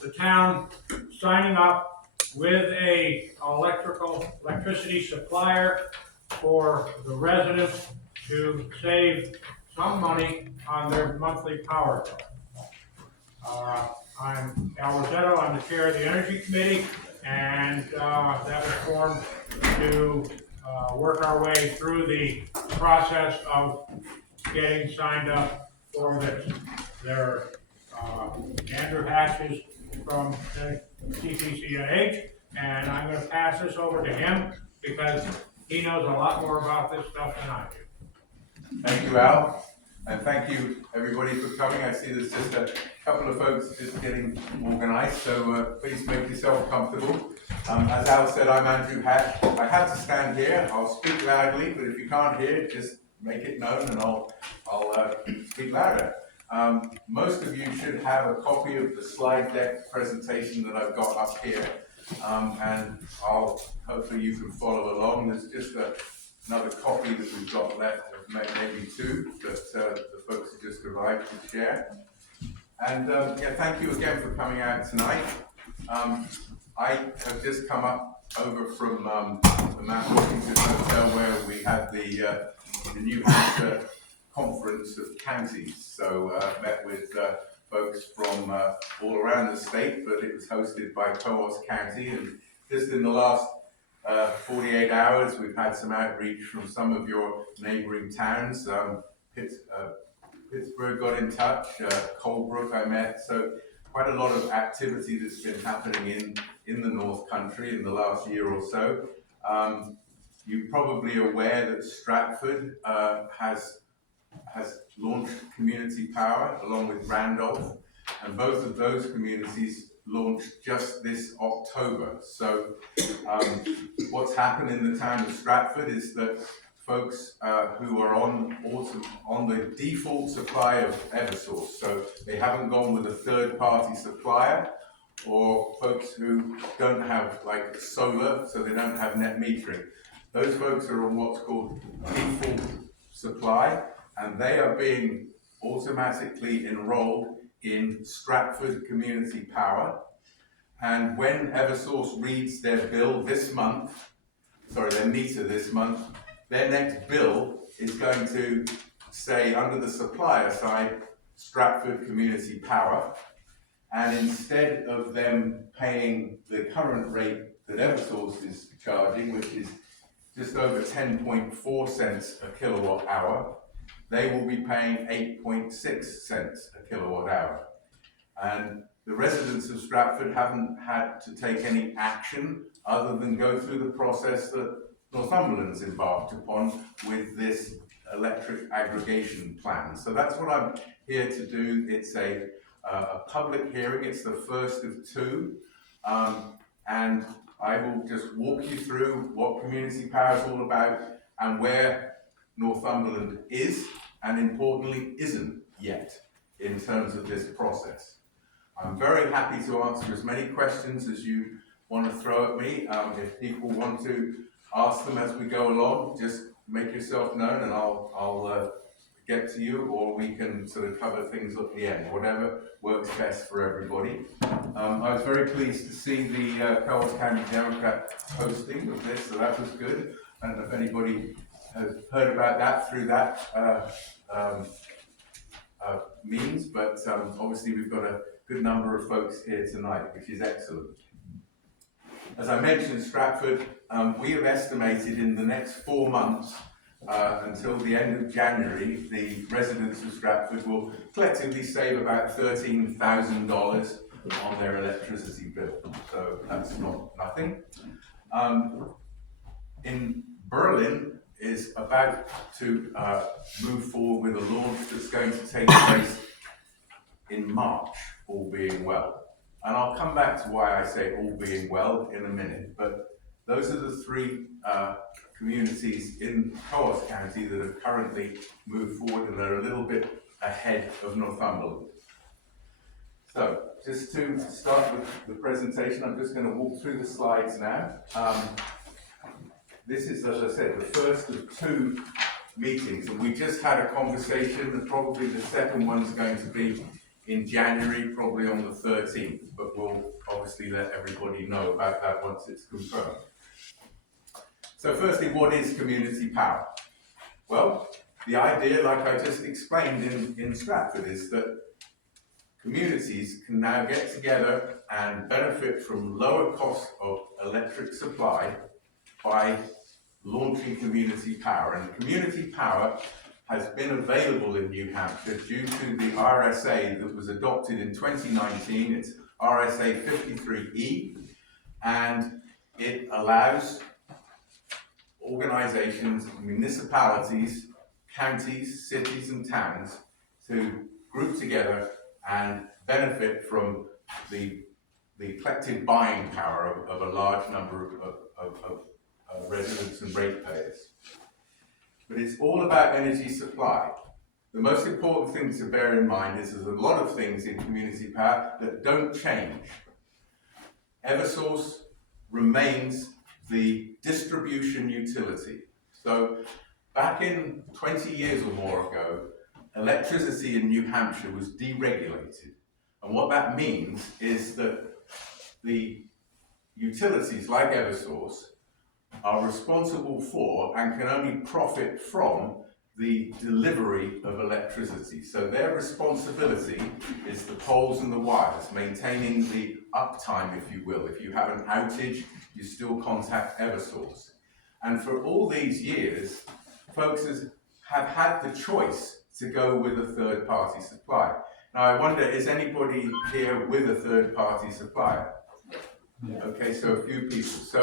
the town signing up with a electricity supplier for the residents to save some money on their monthly power bill. I'm Al Rosetto, I'm the chair of the Energy Committee, and that was formed to work our way through the process of getting signed up for this. There, Andrew Hatch is from the CPCNH, and I'm gonna pass this over to him because he knows a lot more about this stuff than I do. Thank you, Al, and thank you everybody for coming. I see there's just a couple of folks just getting organized, so please make yourself comfortable. As Al said, I'm Andrew Hatch. I had to stand here. I'll speak loudly, but if you can't hear, just make it known and I'll speak louder. Most of you should have a copy of the slide deck presentation that I've got up here, and hopefully you can follow along. There's just another copy that we've got left, maybe two, that the folks have just arrived to share. And yeah, thank you again for coming out tonight. I have just come over from the Mount Washington Hotel where we had the New Hampshire Conference of Counties. So met with folks from all around the state, but it was hosted by Coos County. And just in the last 48 hours, we've had some outreach from some of your neighboring towns. Pittsburgh got in touch, Colebrook I met. So quite a lot of activity that's been happening in the North Country in the last year or so. You're probably aware that Stratford has launched community power along with Randolph, and both of those communities launched just this October. So what's happened in the town of Stratford is that folks who are on the default supply of Eversource, so they haven't gone with a third-party supplier, or folks who don't have like solar, so they don't have net metering. Those folks are on what's called default supply, and they are being automatically enrolled in Stratford Community Power. And when Eversource reads their bill this month, their meter this month, their next bill is going to say under the supplier side, Stratford Community Power. And instead of them paying the current rate that Eversource is charging, which is just over 10.4 cents a kilowatt hour, they will be paying 8.6 cents a kilowatt hour. And the residents of Stratford haven't had to take any action other than go through the process that Northumberland's embarked upon with this electric aggregation plan. So that's what I'm here to do. It's a public hearing. It's the first of two. And I will just walk you through what community power is all about and where Northumberland is, and importantly, isn't yet in terms of this process. I'm very happy to answer as many questions as you want to throw at me. If people want to ask them as we go along, just make yourself known and I'll get to you, or we can sort of cover things at the end, whatever works best for everybody. I was very pleased to see the Coos County Democrat posting of this, so that was good. I don't know if anybody has heard about that through that means, but obviously we've got a good number of folks here tonight, which is excellent. As I mentioned, Stratford, we have estimated in the next 4 months until the end of January, the residents of Stratford will collectively save about $13,000 on their electricity bill. So that's not nothing. In Berlin is about to move forward with a launch that's going to take place in March, all being well. And I'll come back to why I say all being well in a minute, but those are the three communities in Coos County that have currently moved forward and are a little bit ahead of Northumberland. So, just to start with the presentation, I'm just going to walk through the slides now. This is, as I said, the first of two meetings, and we just had a conversation, and probably the second one's going to be in January, probably on the 13th, but we'll obviously let everybody know about that once it's confirmed. So firstly, what is community power? Well, the idea, like I just explained in Stratford, is that communities can now get together and benefit from lower cost of electric supply by launching community power. And community power has been available in New Hampshire due to the RSA that was adopted in 2019. It's RSA 53E, and it allows organizations, municipalities, counties, cities and towns to group together and benefit from the collective buying power of a large number of residents and ratepayers. But it's all about energy supply. The most important thing to bear in mind is there's a lot of things in community power that don't change. Eversource remains the distribution utility. So back in 20 years or more ago, electricity in New Hampshire was deregulated. And what that means is that the utilities like Eversource are responsible for and can only profit from the delivery of electricity. So their responsibility is the poles and the wires, maintaining the uptime, if you will. If you have an outage, you still contact Eversource. And for all these years, folks have had the choice to go with a third-party supplier. Now I wonder, is anybody here with a third-party supplier? Yeah. Okay, so a few people. So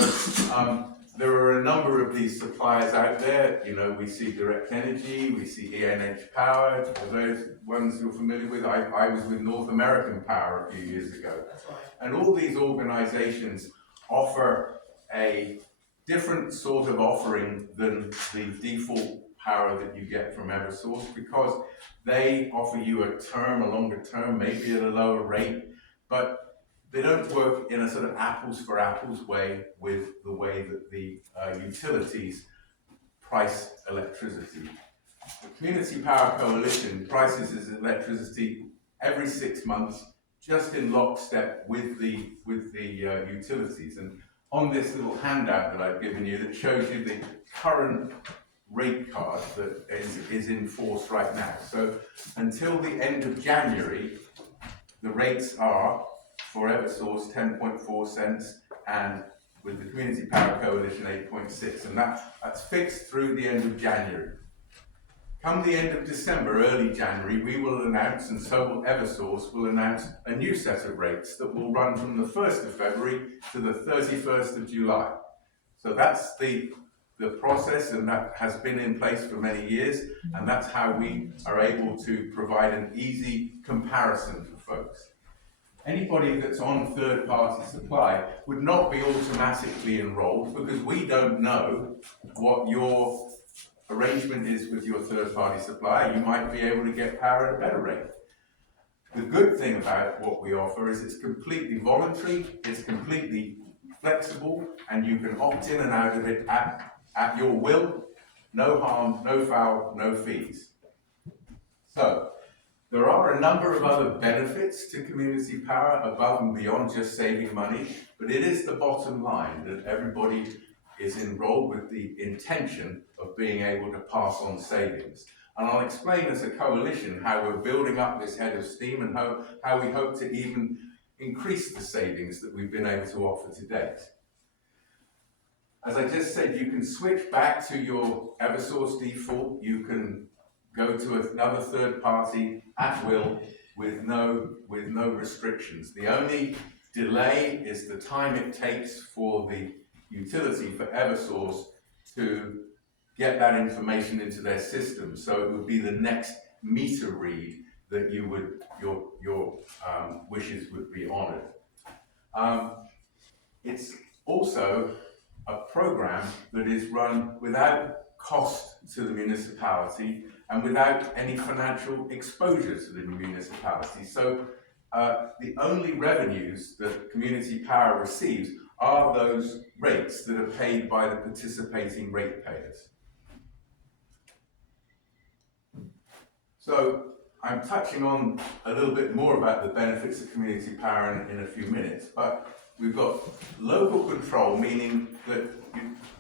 there are a number of these suppliers out there. You know, we see Direct Energy, we see ENH Power. Are those ones you're familiar with? I was with North American Power a few years ago. That's right. And all these organizations offer a different sort of offering than the default power that you get from Eversource, because they offer you a term, a longer term, maybe at a lower rate, but they don't work in a sort of apples for apples way with the way that the utilities price electricity. The Community Power Coalition prices its electricity every 6 months, just in lockstep with the utilities. And on this little handout that I've given you that shows you the current rate card that is in force right now. So until the end of January, the rates are for Eversource 10.4 cents, and with the Community Power Coalition 8.6, and that's fixed through the end of January. Come the end of December, early January, we will announce, and so will Eversource, will announce a new set of rates that will run from the 1st of February to the 31st of July. So that's the process, and that has been in place for many years, and that's how we are able to provide an easy comparison for folks. Anybody that's on third-party supply would not be automatically enrolled, because we don't know what your arrangement is with your third-party supplier. You might be able to get power at a better rate. The good thing about what we offer is it's completely voluntary, it's completely flexible, and you can opt in and out of it at your will. No harm, no foul, no fees. So there are a number of other benefits to community power above and beyond just saving money, but it is the bottom line that everybody is enrolled with the intention of being able to pass on savings. And I'll explain as a coalition how we're building up this head of steam and how we hope to even increase the savings that we've been able to offer to date. As I just said, you can switch back to your Eversource default. You can go to another third party at will with no restrictions. The only delay is the time it takes for the utility, for Eversource, to get that information into their system. So it would be the next meter read that you would your wishes would be honoured. It's also a program that is run without cost to the municipality and without any financial exposure to the municipality. So the only revenues that community power receives are those rates that are paid by the participating ratepayers. So I'm touching on a little bit more about the benefits of community power in a few minutes, but we've got local control, meaning that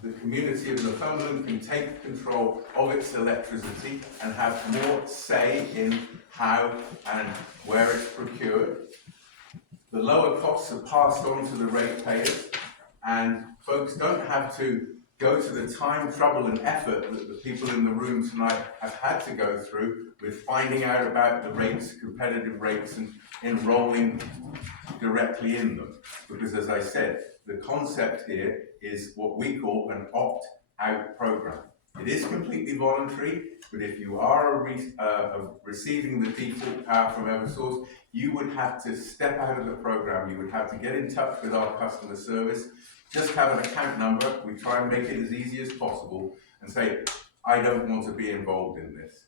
the community of Northumberland can take control of its electricity and have more say in how and where it's procured. The lower costs are passed on to the ratepayers, and folks don't have to go to the time, trouble and effort that the people in the room tonight have had to go through with finding out about the rates, competitive rates, and enrolling directly in them. Because as I said, the concept here is what we call an opt-out program. It is completely voluntary, but if you are receiving the default power from Eversource, you would have to step out of the program. You would have to get in touch with our customer service, just have an account number. We try and make it as easy as possible and say, I don't want to be involved in this.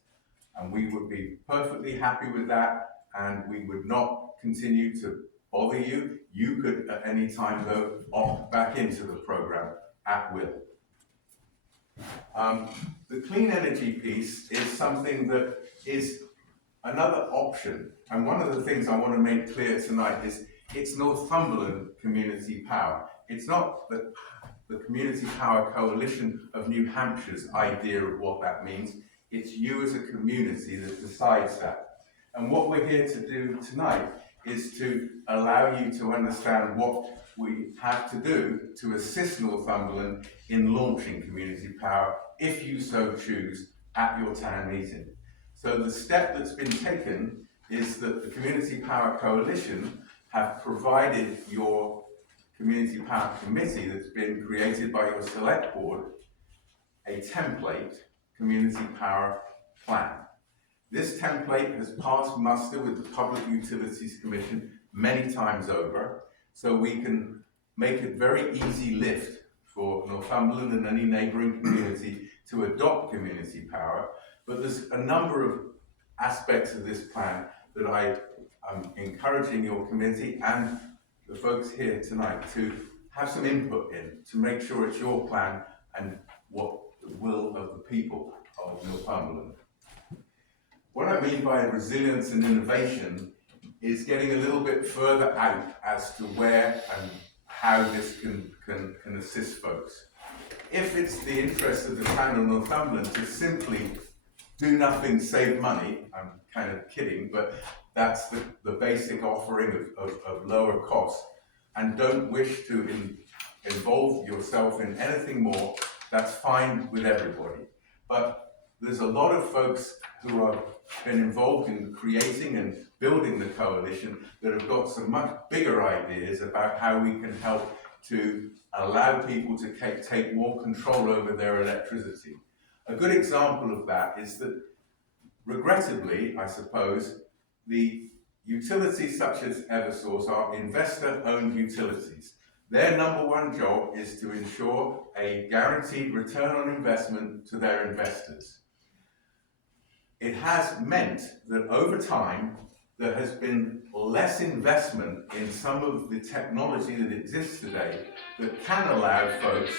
And we would be perfectly happy with that, and we would not continue to bother you. You could at any time go opt back into the program at will. The clean energy piece is something that is another option, and one of the things I want to make clear tonight is it's Northumberland Community Power. It's not the Community Power Coalition of New Hampshire's idea of what that means. It's you as a community that decides that. And what we're here to do tonight is to allow you to understand what we have to do to assist Northumberland in launching community power, if you so choose, at your town meeting. So the step that's been taken is that the Community Power Coalition have provided your Community Power Committee that's been created by your select board a template community power plan. This template has passed muster with the Public Utilities Commission many times over, so we can make it very easy lift for Northumberland and any neighbouring community to adopt community power. But there's a number of aspects of this plan that I am encouraging your committee and the folks here tonight to have some input in, to make sure it's your plan and what the will of the people of Northumberland. What I mean by resilience and innovation is getting a little bit further out as to where and how this can assist folks. If it's the interest of the town of Northumberland to simply do nothing, save money, I'm kind of kidding, but that's the basic offering of lower cost, and don't wish to involve yourself in anything more, that's fine with everybody. But there's a lot of folks who have been involved in creating and building the coalition that have got some much bigger ideas about how we can help to allow people to take more control over their electricity. A good example of that is that, regrettably, I suppose, the utilities such as Eversource are investor-owned utilities. Their number one job is to ensure a guaranteed return on investment to their investors. It has meant that over time, there has been less investment in some of the technology that exists today that can allow folks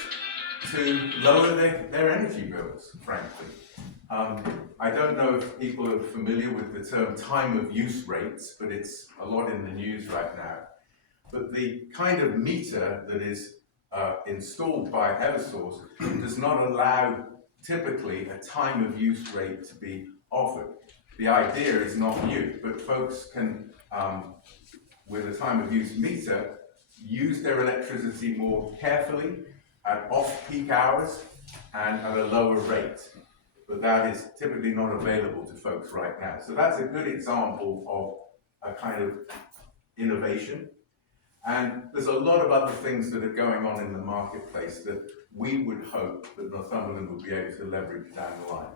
to lower their energy bills, frankly. I don't know if people are familiar with the term time of use rates, but it's a lot in the news right now. But the kind of meter that is installed by Eversource does not allow typically a time of use rate to be offered. The idea is not new, but folks can, with a time of use meter, use their electricity more carefully at off-peak hours and at a lower rate. But that is typically not available to folks right now. So that's a good example of a kind of innovation. And there's a lot of other things that are going on in the marketplace that we would hope that Northumberland would be able to leverage down the line.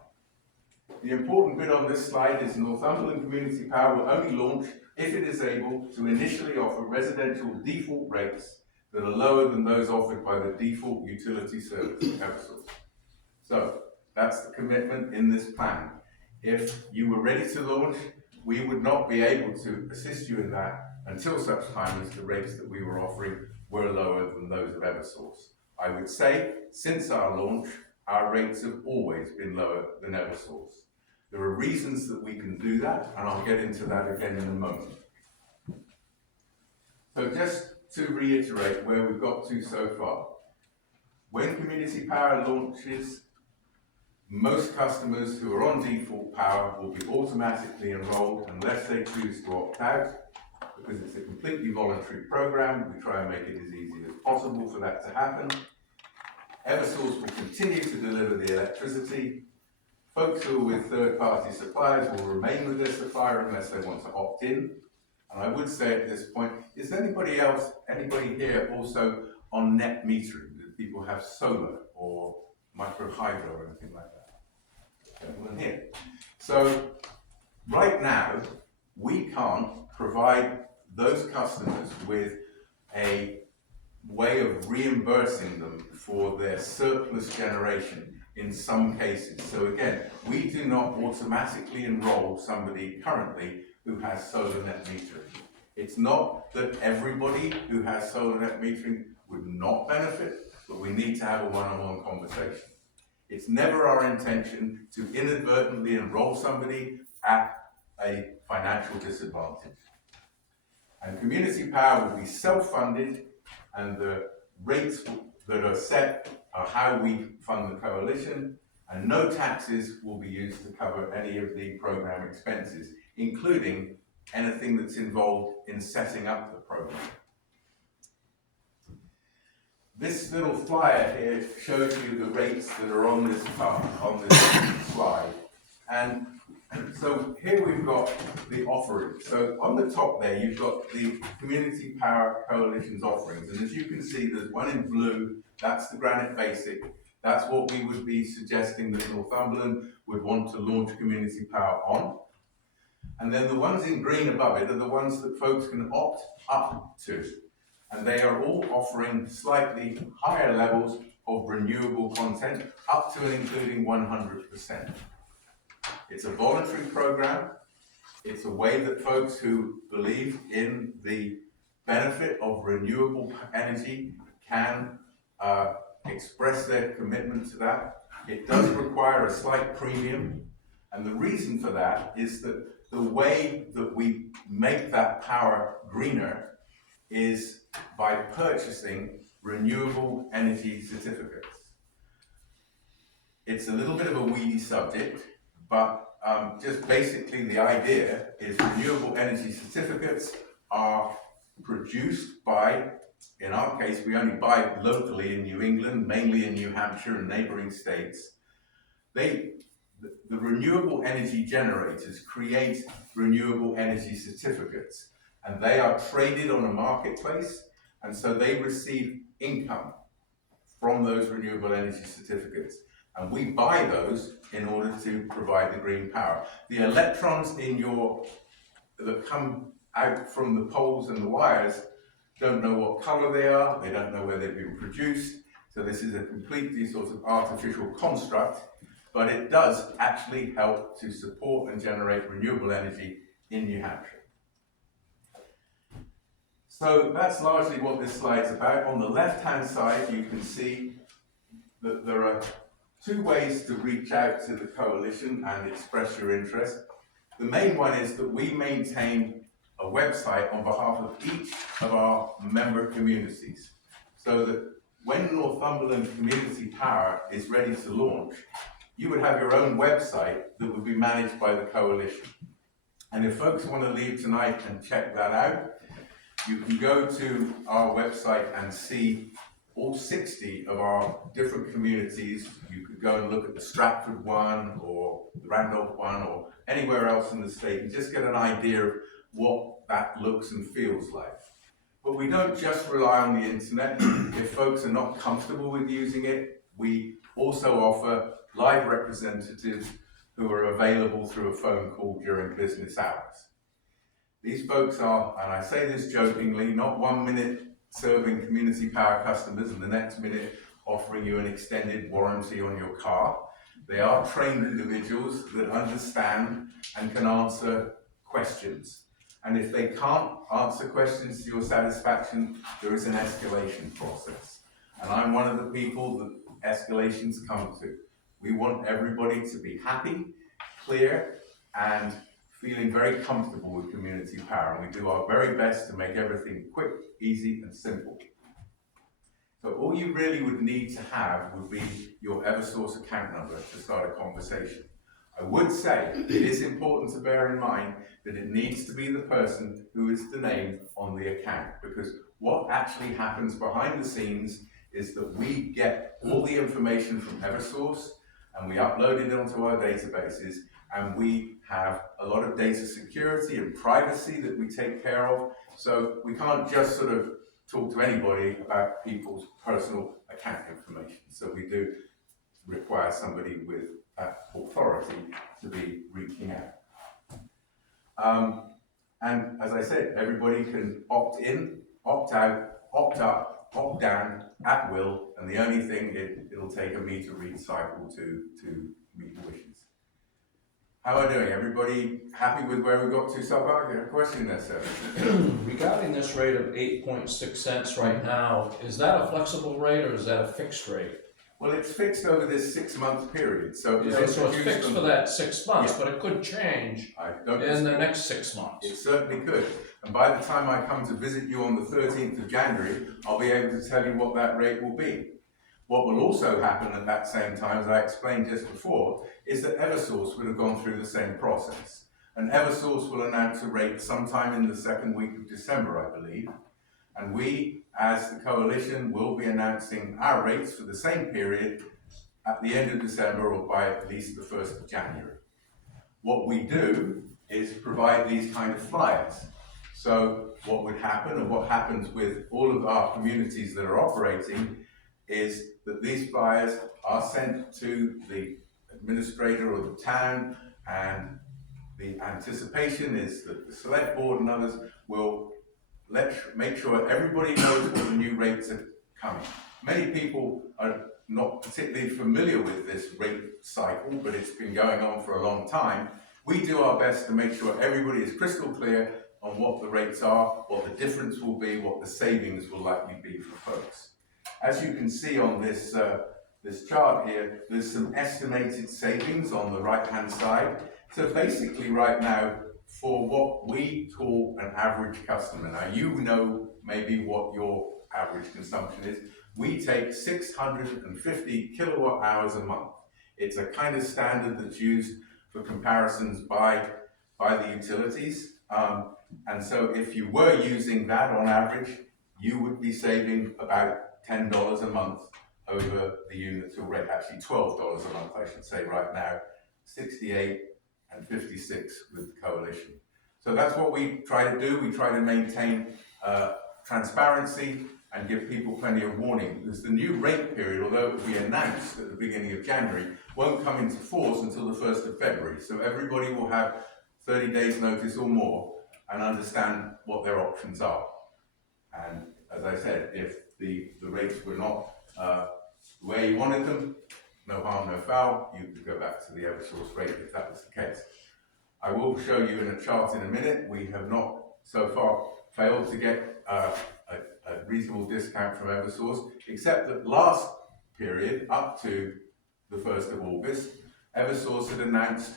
The important bit on this slide is Northumberland Community Power will only launch if it is able to initially offer residential default rates that are lower than those offered by the default utility service Eversource. So that's the commitment in this plan. If you were ready to launch, we would not be able to assist you in that until such time as the rates that we were offering were lower than those of Eversource. I would say, since our launch, our rates have always been lower than Eversource. There are reasons that we can do that, and I'll get into that again in a moment. So just to reiterate where we've got to so far. When Community Power launches, most customers who are on default power will be automatically enrolled unless they choose to opt out, because it's a completely voluntary program. We try and make it as easy as possible for that to happen. Eversource will continue to deliver the electricity. Folks who are with third-party suppliers will remain with their supplier unless they want to opt in. And I would say at this point, is anybody here also on net metering? Do people have solar or micro hydro or anything like that? Gentlemen here. So right now, we can't provide those customers with a way of reimbursing them for their surplus generation in some cases. So again, we do not automatically enroll somebody currently who has solar net metering. It's not that everybody who has solar net metering would not benefit, but we need to have a one-on-one conversation. It's never our intention to inadvertently enroll somebody at a financial disadvantage. And Community Power will be self-funded, and the rates that are set are how we fund the coalition, and no taxes will be used to cover any of the program expenses, including anything that's involved in setting up the program. This little flyer here shows you the rates that are on this slide. And so here we've got the offerings. So on the top there, you've got the Community Power Coalition's offerings. And as you can see, there's one in blue, that's the Granite Basic. That's what we would be suggesting that Northumberland would want to launch Community Power on. And then the ones in green above it are the ones that folks can opt up to. And they are all offering slightly higher levels of renewable content, up to and including 100%. It's a voluntary program. It's a way that folks who believe in the benefit of renewable energy can express their commitment to that. It does require a slight premium. And the reason for that is that the way that we make that power greener is by purchasing renewable energy certificates. It's a little bit of a weedy subject, but just basically the idea is renewable energy certificates are produced by, in our case, we only buy locally in New England, mainly in New Hampshire and neighboring states. The renewable energy generators create renewable energy certificates, and they are traded on a marketplace, and so they receive income from those renewable energy certificates. And we buy those in order to provide the green power. The electrons that come out from the poles and the wires don't know what color they are, they don't know where they've been produced, so this is a completely sort of artificial construct, but it does actually help to support and generate renewable energy in New Hampshire. So that's largely what this slide's about. On the left-hand side, you can see that there are two ways to reach out to the coalition and express your interest. The main one is that we maintain a website on behalf of each of our member communities, so that when Northumberland Community Power is ready to launch, you would have your own website that would be managed by the coalition. And if folks want to leave tonight and check that out, you can go to our website and see all 60 of our different communities. You could go and look at the Stratford one or the Randolph one or anywhere else in the state and just get an idea of what that looks and feels like. But we don't just rely on the internet. If folks are not comfortable with using it, we also offer live representatives who are available through a phone call during business hours. These folks are, and I say this jokingly, not 1 minute serving Community Power customers and the next minute offering you an extended warranty on your car. They are trained individuals that understand and can answer questions. And if they can't answer questions to your satisfaction, there is an escalation process. And I'm one of the people that escalations come to. We want everybody to be happy, clear and feeling very comfortable with community power. And we do our very best to make everything quick, easy, and simple. So all you really would need to have would be your Eversource account number to start a conversation. I would say it is important to bear in mind that it needs to be the person who is the name on the account, because what actually happens behind the scenes is that we get all the information from Eversource and we upload it onto our databases, and we have a lot of data security and privacy that we take care of. So we can't just sort of talk to anybody about people's personal account information. So we do require somebody with that authority to be reaching out. And as I said, everybody can opt in, opt out, opt up, opt down at will, and the only thing it'll take a meter read cycle to meet the wishes. How are we doing? Everybody happy with where we got to so far? You have a question there, sir? Regarding this rate of 8.6 cents right now, is that a flexible rate or is that a fixed rate? Well, it's fixed over this 6-month period, so So it's fixed for that 6 months, Yeah. but it could change I don't in the next 6 months. It certainly could. And by the time I come to visit you on the 13th of January, I'll be able to tell you what that rate will be. What will also happen at that same time, as I explained just before, is that Eversource would have gone through the same process. And Eversource will announce a rate sometime in the second week of December, I believe. And we, as the coalition, will be announcing our rates for the same period at the end of December or by at least the 1st of January. What we do is provide these kind of flyers. So what would happen, and what happens with all of our communities that are operating, is that these flyers are sent to the administrator of the town, and the anticipation is that the select board and others will make sure everybody knows what the new rates are coming. Many people are not particularly familiar with this rate cycle, but it's been going on for a long time. We do our best to make sure everybody is crystal clear on what the rates are, what the difference will be, what the savings will likely be for folks. As you can see on this chart here, there's some estimated savings on the right-hand side. So basically right now, for what we call an average customer, now you know maybe what your average consumption is, we take 650 kilowatt hours a month. It's a kind of standard that's used for comparisons by the utilities. And so if you were using that on average, you would be saving about $10 a month over the unital rate, actually $12 a month, I should say right now, 68 and 56 with the coalition. So that's what we try to do. We try to maintain transparency and give people plenty of warning, because the new rate period, although it will be announced at the beginning of January, won't come into force until the 1st of February. So everybody will have 30 days notice or more and understand what their options are. And as I said, if the rates were not where you wanted them, no harm, no foul, you could go back to the Eversource rate if that was the case. I will show you in a chart in a minute. We have not so far failed to get a reasonable discount from Eversource, except that last period, up to the 1st of August, Eversource had announced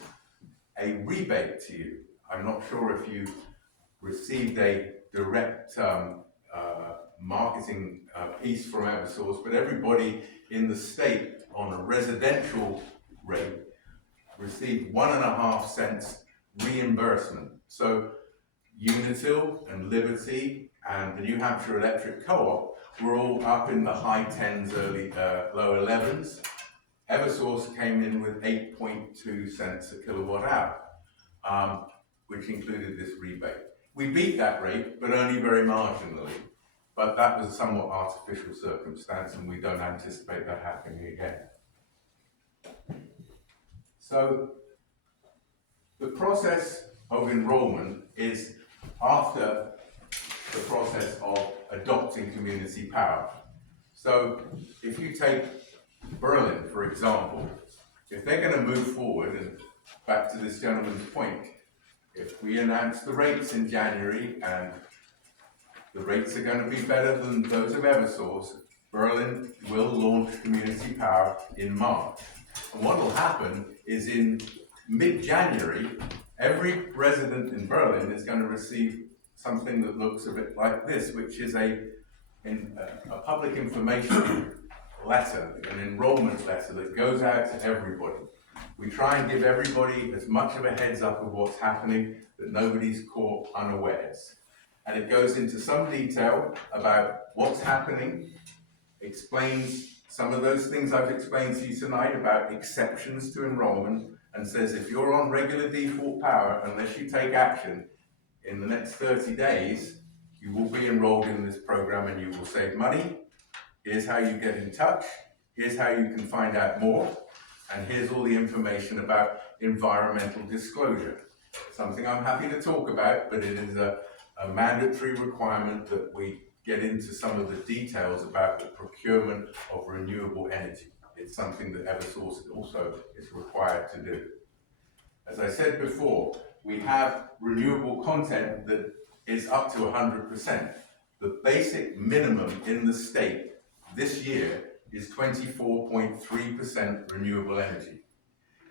a rebate to you. I'm not sure if you received a direct marketing piece from Eversource, but everybody in the state on a residential rate received 1.5 cents reimbursement. So Unitil and Liberty and the New Hampshire Electric Co-op were all up in the high 10s, low 11s. Eversource came in with 8.2 cents a kilowatt hour, which included this rebate. We beat that rate, but only very marginally. But that was a somewhat artificial circumstance, and we don't anticipate that happening again. So the process of enrollment is after the process of adopting community power. So if you take Berlin, for example, if they're going to move forward, and back to this gentleman's point, if we announce the rates in January and the rates are going to be better than those of Eversource, Berlin will launch community power in March. And what will happen is in mid-January, every resident in Berlin is going to receive something that looks a bit like this, which is a public information letter, an enrollment letter that goes out to everybody. We try and give everybody as much of a heads up of what's happening, that nobody's caught unawares. And it goes into some detail about what's happening, explains some of those things I've explained to you tonight about exceptions to enrollment, and says if you're on regular default power, unless you take action in the next 30 days, you will be enrolled in this program and you will save money. Here's how you get in touch. Here's how you can find out more. And here's all the information about environmental disclosure. Something I'm happy to talk about, but it is a mandatory requirement that we get into some of the details about the procurement of renewable energy. It's something that Eversource also is required to do. As I said before, we have renewable content that is up to 100%. The basic minimum in the state this year is 24.3% renewable energy.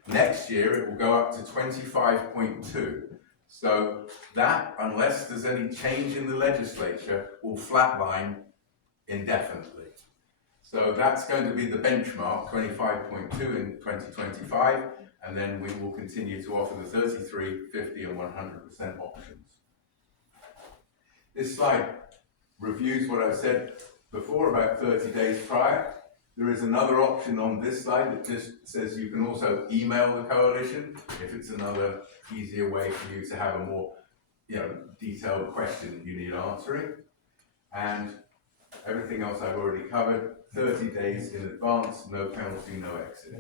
Next year, it will go up to 25.2%. So that, unless there's any change in the legislature, will flatline indefinitely. So that's going to be the benchmark, 25.2 in 2025, and then we will continue to offer the 33, 50, and 100% options. This slide reviews what I said before about 30 days prior. There is another option on this slide that just says you can also email the coalition if it's another easier way for you to have a more detailed question you need answering. And everything else I've already covered. 30 days in advance, no penalty, no exit.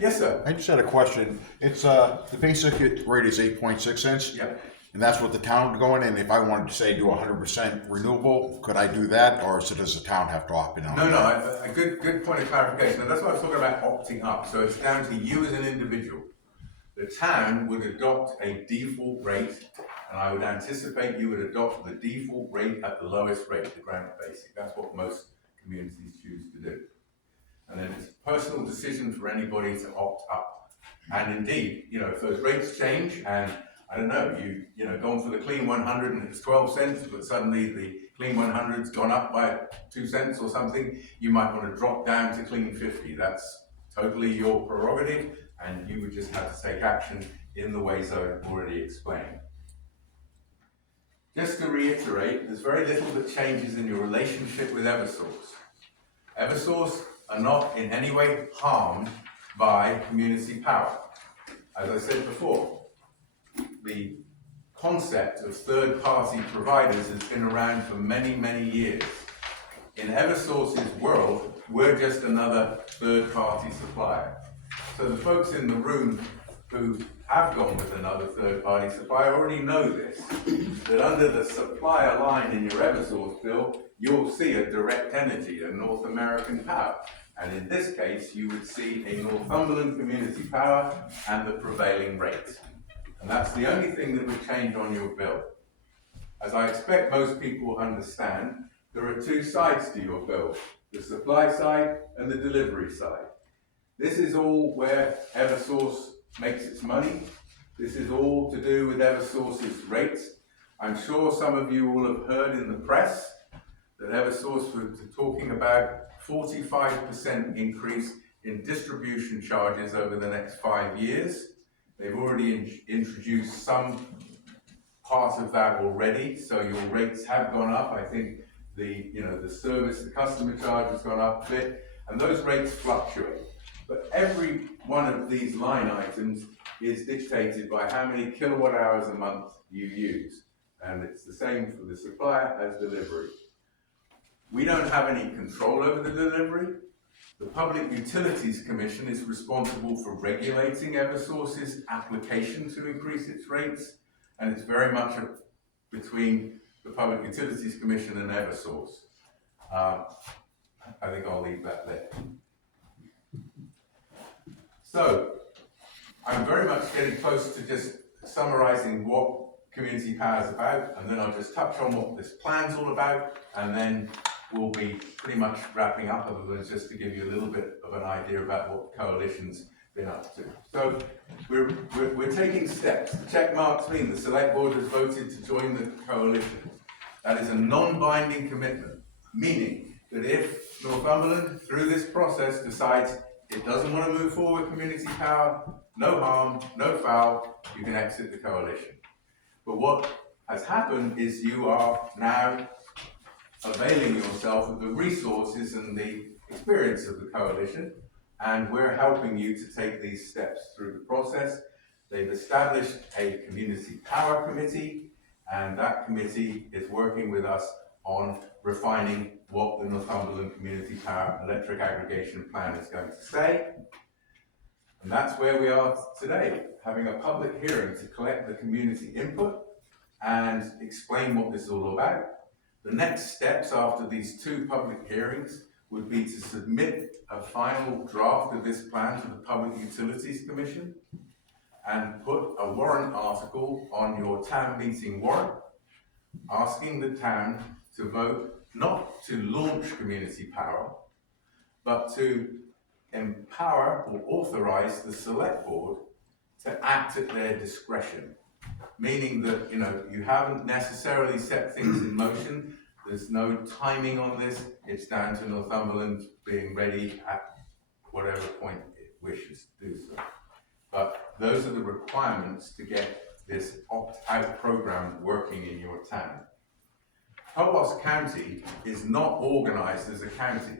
Yes, sir. I just had a question. It's the basic rate is 8.6 cents. Yep. And that's what the town going in. If I wanted to say do 100% renewable, could I do that, or does the town have to opt in on No, that? no. A good point of clarification. And that's what I was talking about opting up. So it's down to you as an individual. The town would adopt a default rate, and I would anticipate you would adopt the default rate at the lowest rate, the grant basic. That's what most communities choose to do. And then it's a personal decision for anybody to opt up. And indeed, if those rates change and I don't know, gone for the clean 100 and it's 12 cents, but suddenly the clean 100's gone up by 2 cents or something, you might want to drop down to clean 50. That's totally your prerogative, and you would just have to take action in the ways I've already explained. Just to reiterate, there's very little that changes in your relationship with Eversource. Eversource are not in any way harmed by community power. As I said before, the concept of third-party providers has been around for many, many years. In Eversource's world, we're just another third-party supplier. So the folks in the room who have gone with another third-party supplier already know this, that under the supplier line in your Eversource bill, you'll see a Direct Energy, a North American Power. And in this case, you would see a Northumberland Community Power and the prevailing rate. And that's the only thing that would change on your bill. As I expect most people understand, there are two sides to your bill, the supply side and the delivery side. This is all where Eversource makes its money. This is all to do with Eversource's rates. I'm sure some of you will have heard in the press that Eversource was talking about 45% increase in distribution charges over the next 5 years. They've already introduced some part of that already, so your rates have gone up. I think the customer charge has gone up a bit, and those rates fluctuate. But every one of these line items is dictated by how many kilowatt hours a month you use, and it's the same for the supplier as delivery. We don't have any control over the delivery. The Public Utilities Commission is responsible for regulating Eversource's application to increase its rates, and it's very much between the Public Utilities Commission and Eversource. I think I'll leave that there. So, I'm very much getting close to just summarizing what community power is about, and then I'll just touch on what this plan's all about, and then we'll be pretty much wrapping up, other than just to give you a little bit of an idea about what the coalition's been up to. So we're taking steps. The check marks mean the select board has voted to join the coalition. That is a non-binding commitment, meaning that if Northumberland, through this process, decides it doesn't want to move forward with community power, no harm, no foul, you can exit the coalition. But what has happened is you are now availing yourself of the resources and the experience of the coalition, and we're helping you to take these steps through the process. They've established a community power committee, and that committee is working with us on refining what the Northumberland Community Power Electric Aggregation Plan is going to say. And that's where we are today, having a public hearing to collect the community input and explain what this is all about. The next steps after these two public hearings would be to submit a final draft of this plan to the Public Utilities Commission and put a warrant article on your town meeting warrant, asking the town to vote not to launch community power, but to empower or authorize the select board to act at their discretion. Meaning that, you haven't necessarily set things in motion. There's no timing on this. It's down to Northumberland being ready at whatever point it wishes to do so. But those are the requirements to get this opt-out program working in your town. Coos County is not organized as a county.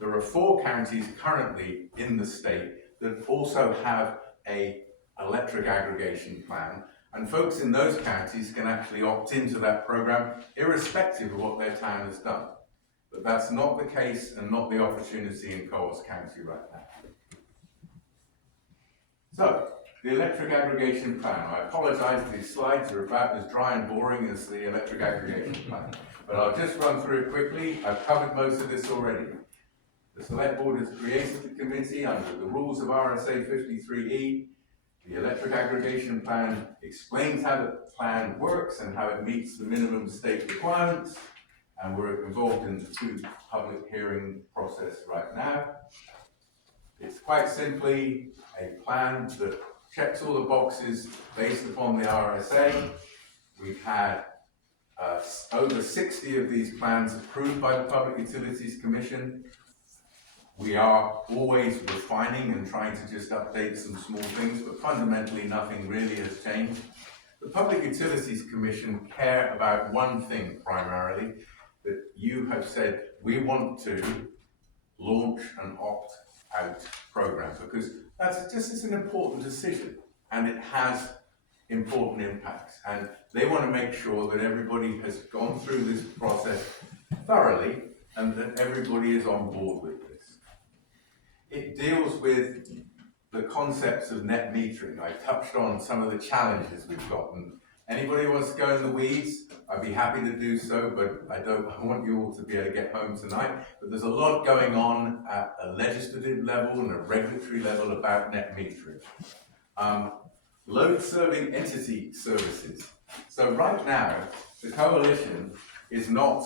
There are 4 counties currently in the state that also have an electric aggregation plan, and folks in those counties can actually opt into that program irrespective of what their town has done. But that's not the case and not the opportunity in Coos County right now. So, the electric aggregation plan. I apologize, these slides are about as dry and boring as the electric aggregation plan. But I'll just run through it quickly. I've covered most of this already. The select board has created the committee under the rules of RSA 53E. The electric aggregation plan explains how the plan works and how it meets the minimum state requirements. And we're involved in the 2 public hearing process right now. It's quite simply a plan that checks all the boxes based upon the RSA. We've had over 60 of these plans approved by the Public Utilities Commission. We are always refining and trying to just update some small things, but fundamentally nothing really has changed. The Public Utilities Commission care about one thing primarily, that you have said we want to launch an opt-out program, because that's just an important decision and it has important impacts. And they want to make sure that everybody has gone through this process thoroughly and that everybody is on board with this. It deals with the concepts of net metering. I touched on some of the challenges we've got, and anybody who wants to go in the weeds, I'd be happy to do so, but I want you all to be able to get home tonight. But there's a lot going on at a legislative level and a regulatory level about net metering. Load serving entity services. So right now, the coalition is not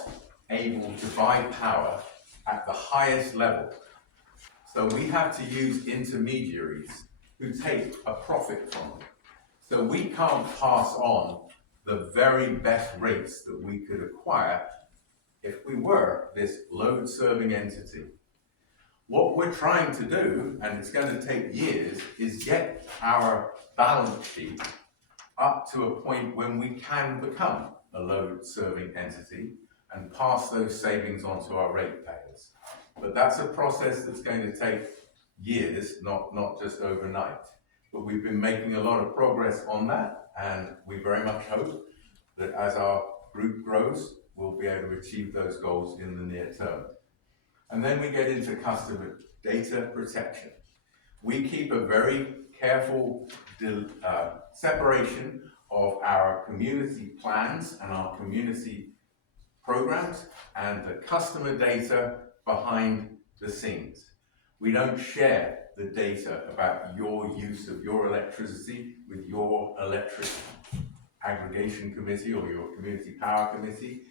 able to buy power at the highest level. So we have to use intermediaries who take a profit from it. So we can't pass on the very best rates that we could acquire if we were this load serving entity. What we're trying to do, and it's going to take years, is get our balance sheet up to a point when we can become a load serving entity and pass those savings on to our ratepayers. But that's a process that's going to take years, not just overnight. But we've been making a lot of progress on that, and we very much hope that as our group grows, we'll be able to achieve those goals in the near term. And then we get into customer data protection. We keep a very careful separation of our community plans and our community programs and the customer data behind the scenes. We don't share the data about your use of your electricity with your electric aggregation committee or your community power committee.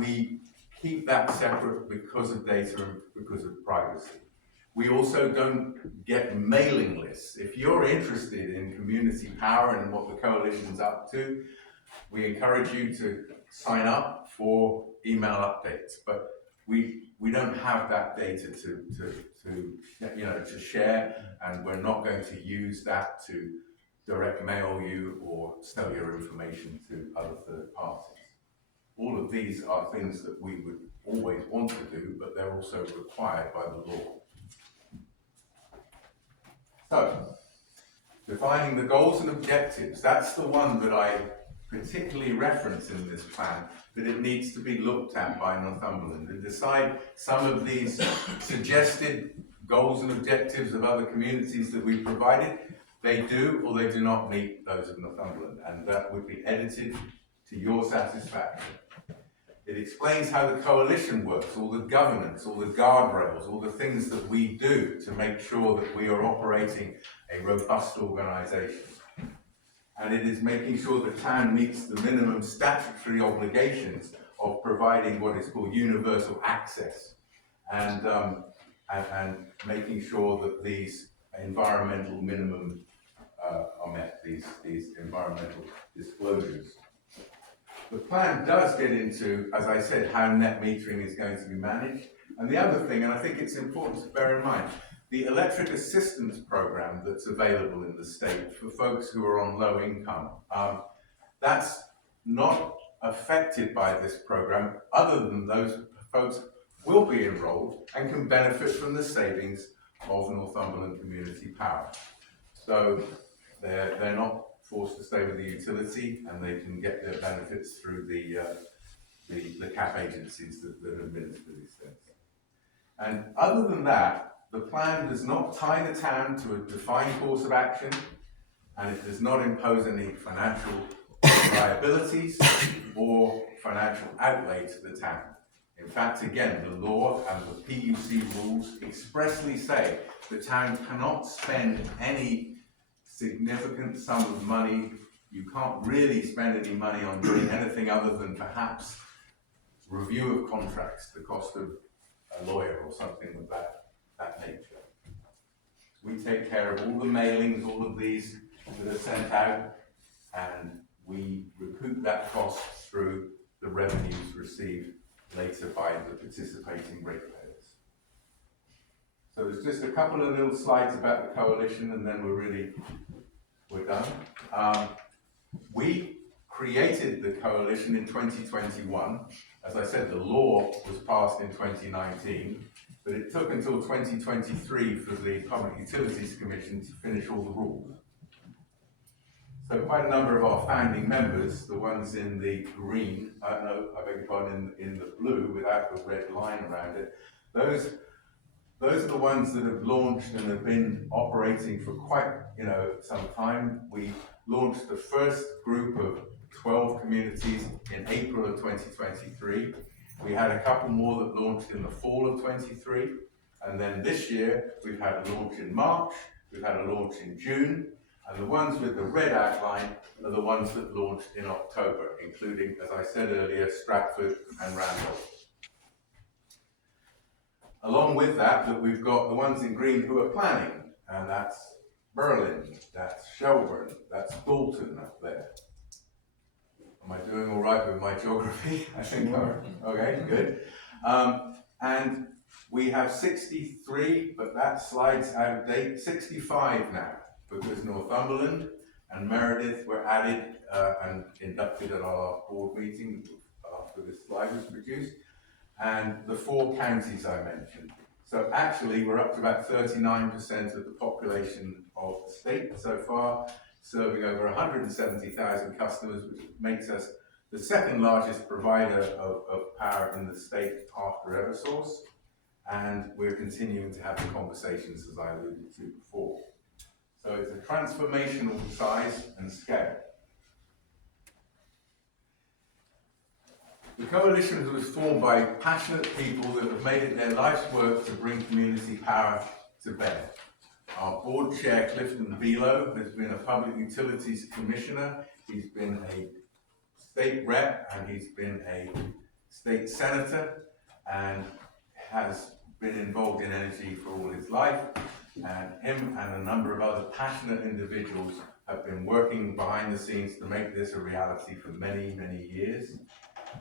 We keep that separate because of data and because of privacy. We also don't get mailing lists. If you're interested in community power and what the coalition's up to, we encourage you to sign up for email updates. But we don't have that data to share, and we're not going to use that to direct mail you or sell your information to other third parties. All of these are things that we would always want to do, but they're also required by the law. So, defining the goals and objectives, that's the one that I particularly reference in this plan, that it needs to be looked at by Northumberland and decide some of these suggested goals and objectives of other communities that we've provided, they do or they do not meet those of Northumberland, and that would be edited to your satisfaction. It explains how the coalition works, all the governance, all the guardrails, all the things that we do to make sure that we are operating a robust organisation. And it is making sure the town meets the minimum statutory obligations of providing what is called universal access, and making sure that these environmental minimum are met, these environmental disclosures. The plan does get into, as I said, how net metering is going to be managed. And the other thing, and I think it's important to bear in mind, the electric assistance program that's available in the state for folks who are on low income, that's not affected by this program, other than those folks will be enrolled and can benefit from the savings of Northumberland Community Power. So they're not forced to stay with the utility, and they can get their benefits through the cap agencies that administer these things. And other than that, the plan does not tie the town to a defined course of action, and it does not impose any financial liabilities or financial outlay to the town. In fact, again, the law and the PUC rules expressly say the town cannot spend any significant sum of money. You can't really spend any money on doing anything other than perhaps review of contracts, the cost of a lawyer or something of that nature. We take care of all the mailings, all of these that are sent out, and we recoup that cost through the revenues received later by the participating ratepayers. So there's just a couple of little slides about the coalition, and then we're done. We created the coalition in 2021. As I said, the law was passed in 2019, but it took until 2023 for the Public Utilities Commission to finish all the rules. So quite a number of our founding members, the ones in the green, no, I beg your pardon, in the blue without the red line around it, those are the ones that have launched and have been operating for quite, some time. We launched the first group of 12 communities in April of 2023. We had a couple more that launched in the fall of 23, and then this year we've had a launch in March, we've had a launch in June, and the ones with the red outline are the ones that launched in October, including, as I said earlier, Stratford and Randolph. Along with that, we've got the ones in green who are planning, and that's Berlin, that's Shelburne, that's Dalton up there. Am I doing all right with my geography? I think I'm okay, good. And we have 63, but that slide's out of date, 65 now, because Northumberland and Meredith were added and inducted at our board meeting after this slide was produced, and the 4 counties I mentioned. So actually we're up to about 39% of the population of the state so far, serving over 170,000 customers, which makes us the second largest provider of power in the state after Eversource. And we're continuing to have the conversations, as I alluded to before. So it's a transformational size and scale. The coalition was formed by passionate people that have made it their life's work to bring community power to bear. Our board chair, Clifton Below, has been a public utilities commissioner. He's been a state rep, and he's been a state senator, and has been involved in energy for all his life, and him and a number of other passionate individuals have been working behind the scenes to make this a reality for many, many years.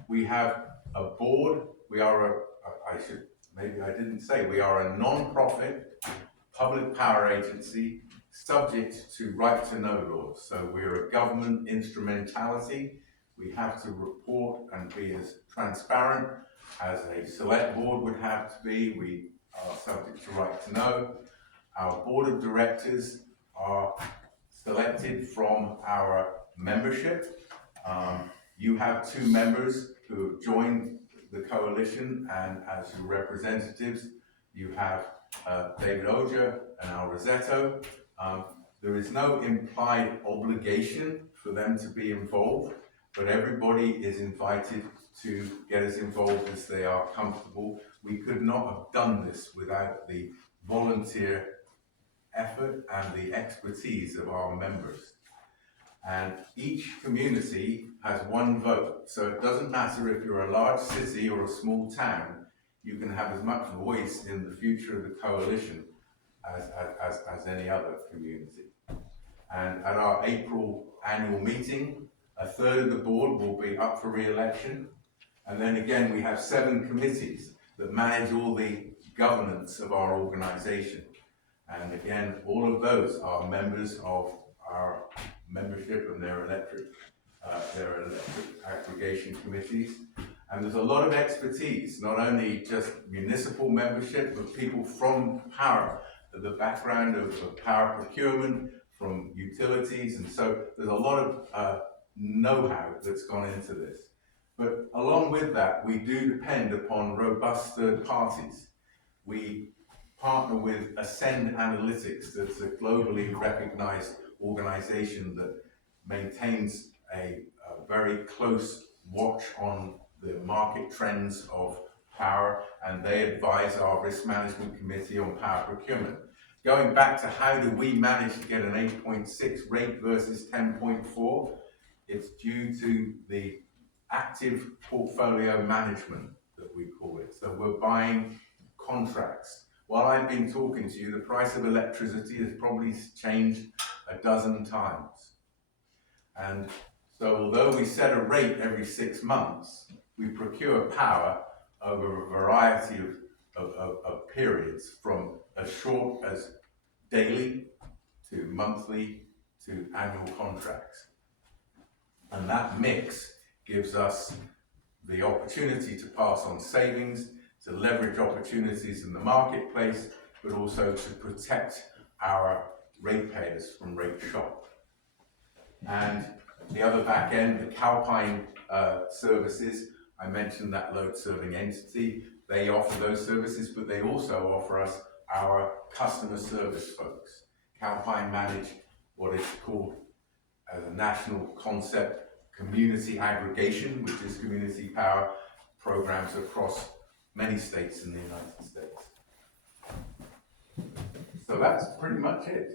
We have a board. We are we are a non-profit public power agency subject to right to know laws. So we're a government instrumentality. We have to report and be as transparent as a select board would have to be. We are subject to right to know. Our board of directors are selected from our membership. You have 2 members who have joined the coalition, and as your representatives, you have David Oja and Al Rosetto. There is no implied obligation for them to be involved, but everybody is invited to get as involved as they are comfortable. We could not have done this without the volunteer effort and the expertise of our members. And each community has 1 vote. So it doesn't matter if you're a large city or a small town, you can have as much voice in the future of the coalition as any other community. And at our April annual meeting, 1/3 of the board will be up for re-election. And then again, we have 7 committees that manage all the governance of our organization. And again, all of those are members of our membership and their electric aggregation committees. And there's a lot of expertise, not only just municipal membership, but people from power, the background of power procurement, from utilities. And so there's a lot of know-how that's gone into this. But along with that, we do depend upon robust third parties. We partner with Ascend Analytics, that's a globally recognized organization that maintains a very close watch on the market trends of power, and they advise our risk management committee on power procurement. Going back to how do we manage to get an 8.6 rate versus 10.4, it's due to the active portfolio management that we call it. So we're buying contracts. While I've been talking to you, the price of electricity has probably changed a dozen times. And so although we set a rate every 6 months, we procure power over a variety of periods, from as short as daily to monthly to annual contracts. And that mix gives us the opportunity to pass on savings, to leverage opportunities in the marketplace, but also to protect our ratepayers from rate shock. And the other back end, the Calpine services, I mentioned that load serving entity. They offer those services, but they also offer us our customer service folks. Calpine manage what is called as a national concept, community aggregation, which is community power programs across many states in the United States. So that's pretty much it.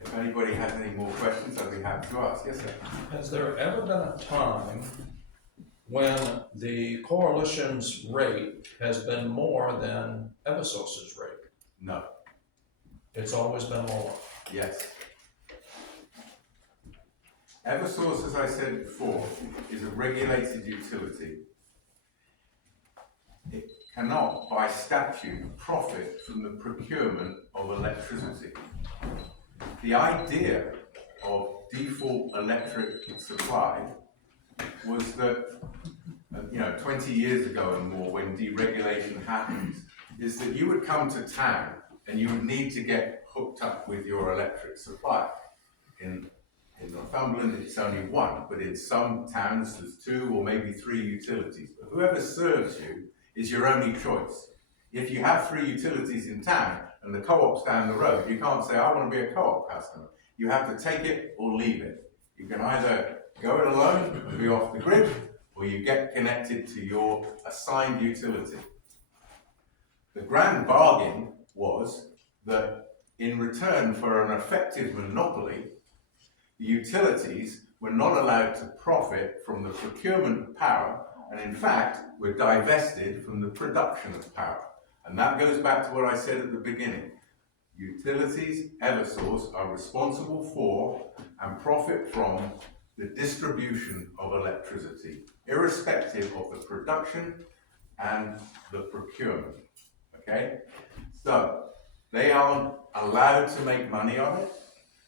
If anybody has any more questions, I'd be happy to ask. Yes, sir. Has there ever been a time when the coalition's rate has been more than Eversource's rate? No. It's always been lower. Yes. Eversource, as I said before, is a regulated utility. It cannot, by statute, profit from the procurement of electricity. The idea of default electric supply was that, 20 years ago and more, when deregulation happened, is that you would come to town and you would need to get hooked up with your electric supply. In Northumberland, it's only 1, but in some towns, there's 2 or maybe 3 utilities. But whoever serves you is your only choice. If you have 3 utilities in town and the co-op's down the road, you can't say, I want to be a co-op customer. You have to take it or leave it. You can either go it alone and be off the grid, or you get connected to your assigned utility. The grand bargain was that in return for an effective monopoly, the utilities were not allowed to profit from the procurement of power And in fact, we're divested from the production of power. And that goes back to what I said at the beginning. Utilities, Eversource, are responsible for and profit from the distribution of electricity, irrespective of the production and the procurement. Okay? So, they aren't allowed to make money on it,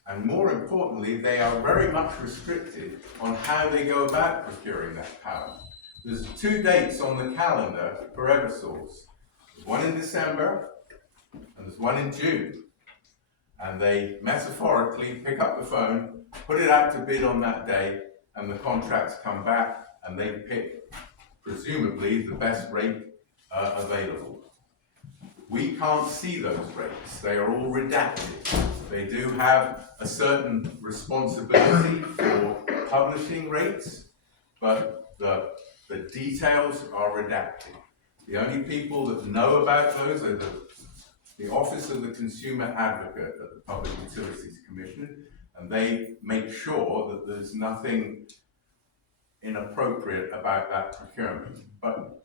and more importantly, they are very much restricted on how they go about procuring that power. There's 2 dates on the calendar for Eversource. There's one in December, and there's one in June. And they metaphorically pick up the phone, put it out to bid on that day, and the contracts come back, and they pick, presumably, the best rate available. We can't see those rates. They are all redacted. They do have a certain responsibility for publishing rates, but the details are redacted. The only people that know about those are the Office of the Consumer Advocate at the Public Utilities Commission, and they make sure that there's nothing inappropriate about that procurement. But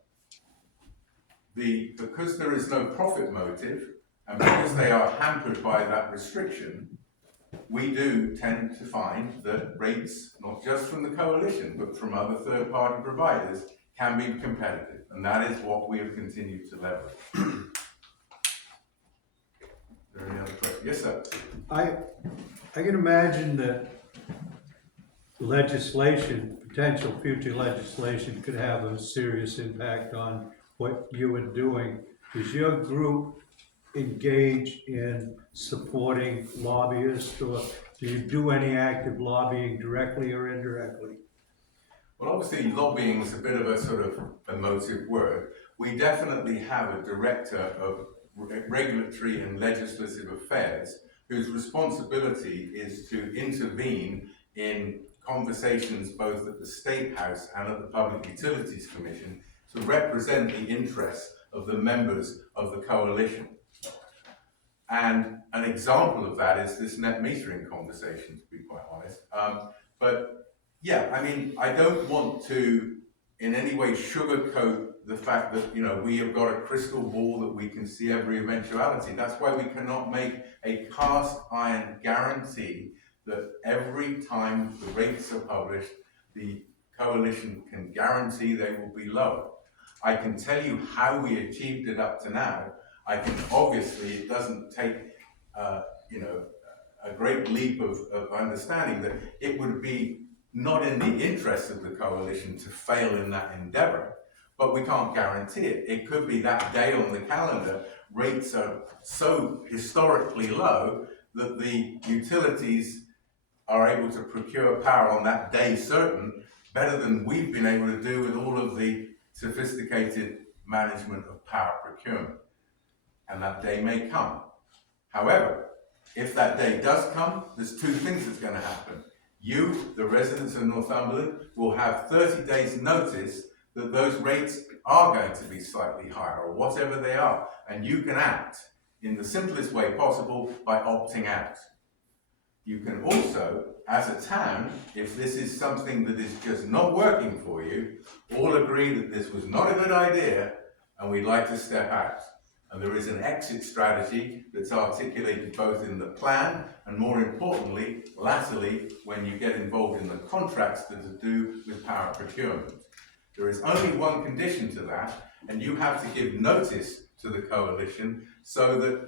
because there is no profit motive, and because they are hampered by that restriction, we do tend to find that rates, not just from the coalition, but from other third-party providers, can be competitive, and that is what we have continued to leverage. Is there any other questions? Yes, sir. I can imagine that legislation, potential future legislation, could have a serious impact on what you are doing. Does your group engage in supporting lobbyists, or do you do any active lobbying directly or indirectly? Well, obviously, lobbying is a bit of a sort of emotive word. We definitely have a director of regulatory and legislative affairs whose responsibility is to intervene in conversations both at the State House and at the Public Utilities Commission to represent the interests of the members of the coalition. And an example of that is this net metering conversation, to be quite honest. But yeah, I mean, I don't want to in any way sugarcoat the fact that, you know, we have got a crystal ball that we can see every eventuality. That's why we cannot make a cast iron guarantee that every time the rates are published, the coalition can guarantee they will be lower. I can tell you how we achieved it up to now. I can, obviously, it doesn't take, you know, a great leap of understanding that it would be not in the interest of the coalition to fail in that endeavor, but we can't guarantee it. It could be that day on the calendar, rates are so historically low that the utilities are able to procure power on that day certain better than we've been able to do with all of the sophisticated management of power procurement. And that day may come. However, if that day does come, there's 2 things that's going to happen. You, the residents of Northumberland, will have 30 days notice that those rates are going to be slightly higher, or whatever they are, and you can act in the simplest way possible by opting out. You can also, as a town, if this is something that is just not working for you, all agree that this was not a good idea and we'd like to step out. And there is an exit strategy that's articulated both in the plan and, more importantly, latterly, when you get involved in the contracts that are to do with power procurement. There is only one condition to that, and you have to give notice to the coalition so that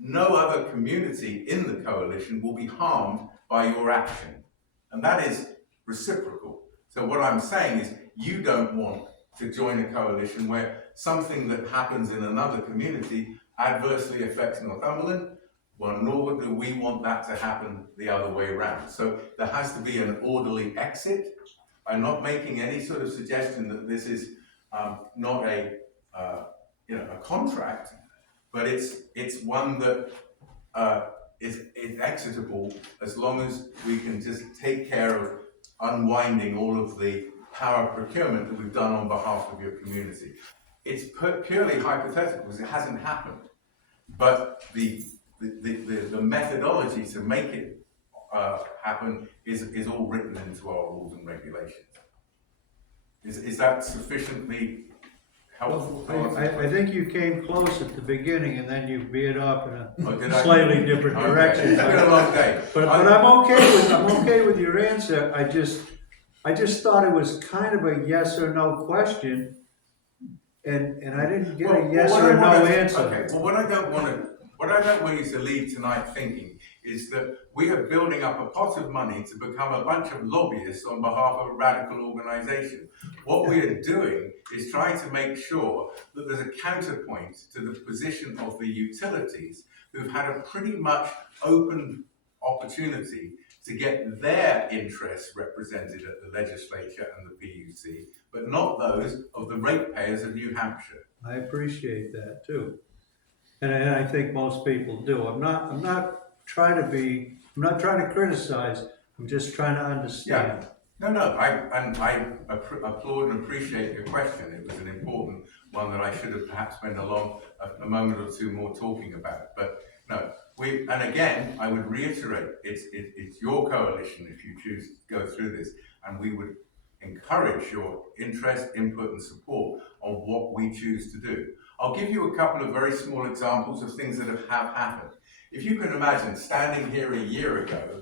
no other community in the coalition will be harmed by your action. And that is reciprocal. So what I'm saying is you don't want to join a coalition where something that happens in another community adversely affects Northumberland, well, nor do we want that to happen the other way around. So there has to be an orderly exit. I'm not making any sort of suggestion that this is not a contract, but it's one that is exitable as long as we can just take care of unwinding all of the power procurement that we've done on behalf of your community. It's purely hypothetical because it hasn't happened, but the methodology to make it happen is all written into our rules and regulations. Is that sufficiently helpful? I think you came close at the beginning and then you veered off in Or did a I? slightly different Okay. direction. It's been a long day. But I'm okay with your answer. I just thought it was kind of a yes or no question. And I didn't get a yes what or I a no wanna- answer. Okay, well, what I don't want you to leave tonight thinking is that we are building up a pot of money to become a bunch of lobbyists on behalf of a radical organisation. What we are doing is trying to make sure that there's a counterpoint to the position of the utilities who've had a pretty much open opportunity to get their interests represented at the legislature and the PUC, but not those of the ratepayers of New Hampshire. I appreciate that too. And I think most people do. I'm not trying to criticize, I'm just trying to understand. No, I applaud and appreciate your question. It was an important one that I should have perhaps spent a moment or two more talking about. But no, and again, I would reiterate, it's your coalition if you choose to go through this, and we would encourage your interest, input, and support on what we choose to do. I'll give you a couple of very small examples of things that have happened. If you can imagine standing here a year ago,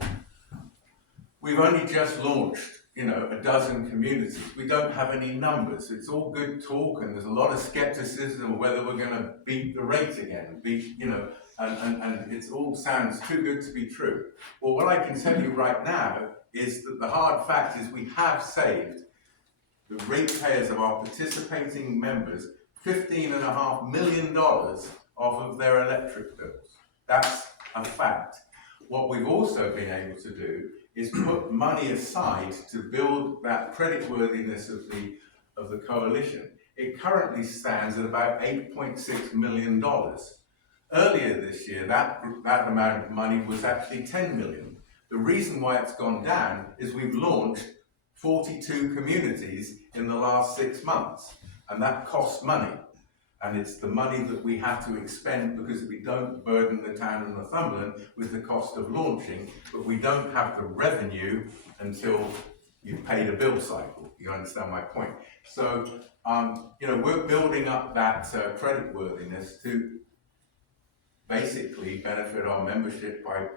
we've only just launched, a dozen communities. We don't have any numbers. It's all good talk, and there's a lot of skepticism of whether we're going to beat the rate again, and it all sounds too good to be true. Well, what I can tell you right now is that the hard fact is we have saved the ratepayers of our participating members $15.5 million off of their electric bills. That's a fact. What we've also been able to do is put money aside to build that creditworthiness of the coalition. It currently stands at about $8.6 million. Earlier this year, that amount of money was actually $10 million. The reason why it's gone down is we've launched 42 communities in the last 6 months, and that costs money. And it's the money that we have to expend because we don't burden the town of Northumberland with the cost of launching, but we don't have the revenue until you've paid a bill cycle. You understand my point? So, we're building up that creditworthiness to basically benefit our membership by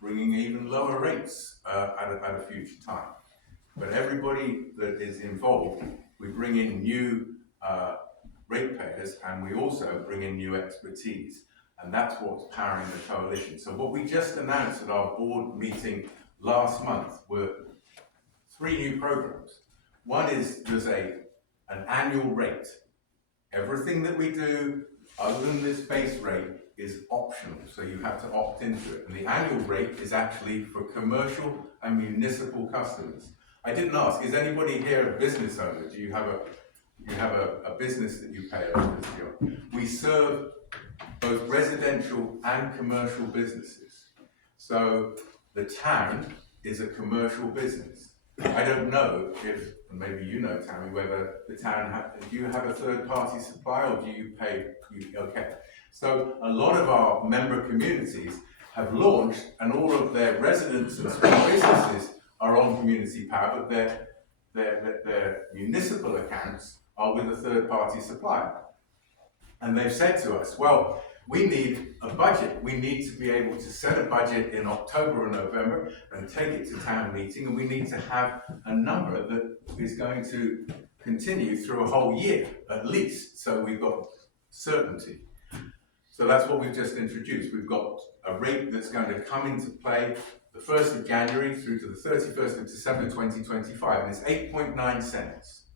bringing even lower rates at a future time. But everybody that is involved, we bring in new ratepayers, and we also bring in new expertise, and that's what's powering the coalition. So what we just announced at our board meeting last month were 3 new programs. One is there's an annual rate. Everything that we do other than this base rate is optional, so you have to opt into it. And the annual rate is actually for commercial and municipal customers. I didn't ask, is anybody here a business owner? Do you have a business that you pay electricity on? We serve both residential and commercial businesses. So the town is a commercial business. I don't know if, and maybe you know, Tammy, whether the town do you have a third-party supply or do you pay? Okay. So a lot of our member communities have launched, and all of their residents and small businesses are on community power, but their municipal accounts are with a third-party supplier. And they've said to us, well, we need a budget. We need to be able to set a budget in October and November and take it to town meeting, and we need to have a number that is going to continue through a whole year, at least, so we've got certainty. So that's what we've just introduced. We've got a rate that's going to come into play the 1st of January through to the 31st of December 2025, and it's 8.9 cents.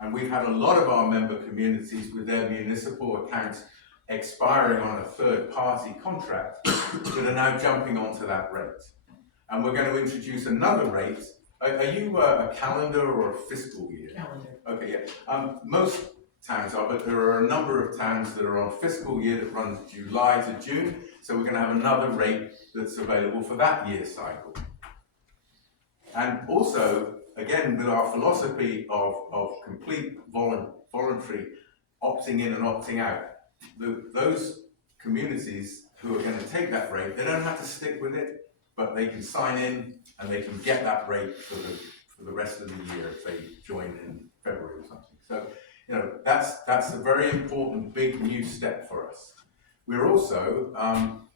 And we've had a lot of our member communities with their municipal accounts expiring on a third-party contract that are now jumping onto that rate. And we're going to introduce another rate. Are you a calendar or a fiscal year? Calendar. Okay, yeah. Most towns are, but there are a number of towns that are on fiscal year that runs July to June. So we're going to have another rate that's available for that year cycle. And also, again, with our philosophy of complete voluntary opting in and opting out, those communities who are going to take that rate, they don't have to stick with it, but they can sign in and they can get that rate for the rest of the year if they join in February or something. So, you know, that's a very important, big new step for us. We're also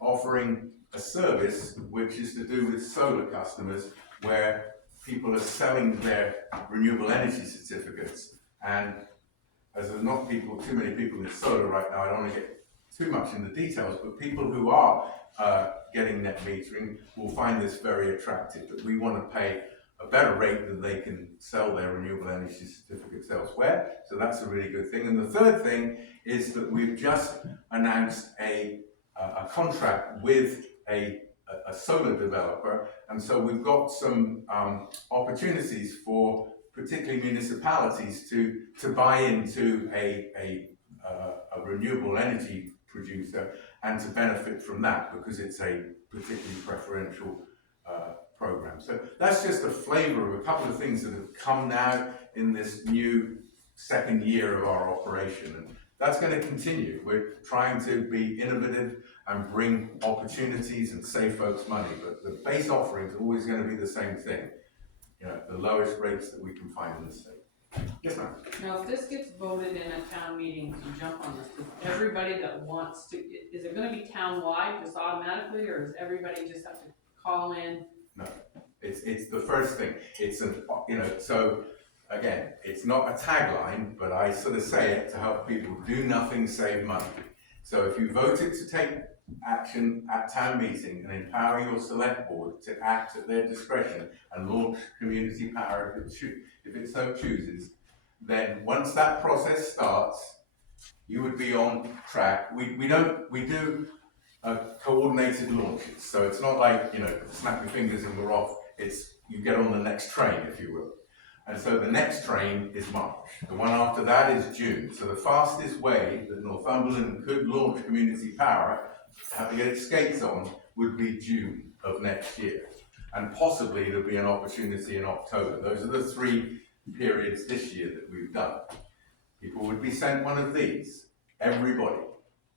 offering a service which is to do with solar customers, where people are selling their renewable energy certificates. And as there's not too many people in solar right now, I don't want to get too much in the details, but people who are getting net metering will find this very attractive, that we want to pay a better rate than they can sell their renewable energy certificates elsewhere. So that's a really good thing. And the third thing is that we've just announced a contract with a solar developer, and so we've got some opportunities for particularly municipalities to buy into a renewable energy producer and to benefit from that, because it's a particularly preferential program. So that's just a flavor of a couple of things that have come now in this new second year of our operation, and that's going to continue. We're trying to be innovative and bring opportunities and save folks money, but the base offering is always going to be the same thing. You know, the lowest rates that we can find in the state. Yes, ma'am. Now, if this gets voted in at town meeting to jump on this, does everybody that wants to, is it gonna be town-wide just automatically, or does everybody just have to call in? No, it's the first thing. It's an, you know, so again, it's not a tagline, but I sort of say it to help people do nothing, save money. So if you voted to take action at town meeting and empower your select board to act at their discretion and launch community power if it so chooses, then once that process starts, you would be on track. We do coordinated launches, so it's not like, you know, snap your fingers and we're off. It's you get on the next train, if you will. And so the next train is March. The one after that is June. So the fastest way that Northumberland could launch community power, have to get its skates on, would be June of next year. And possibly there'll be an opportunity in October. Those are the three periods this year that we've done. People would be sent one of these. Everybody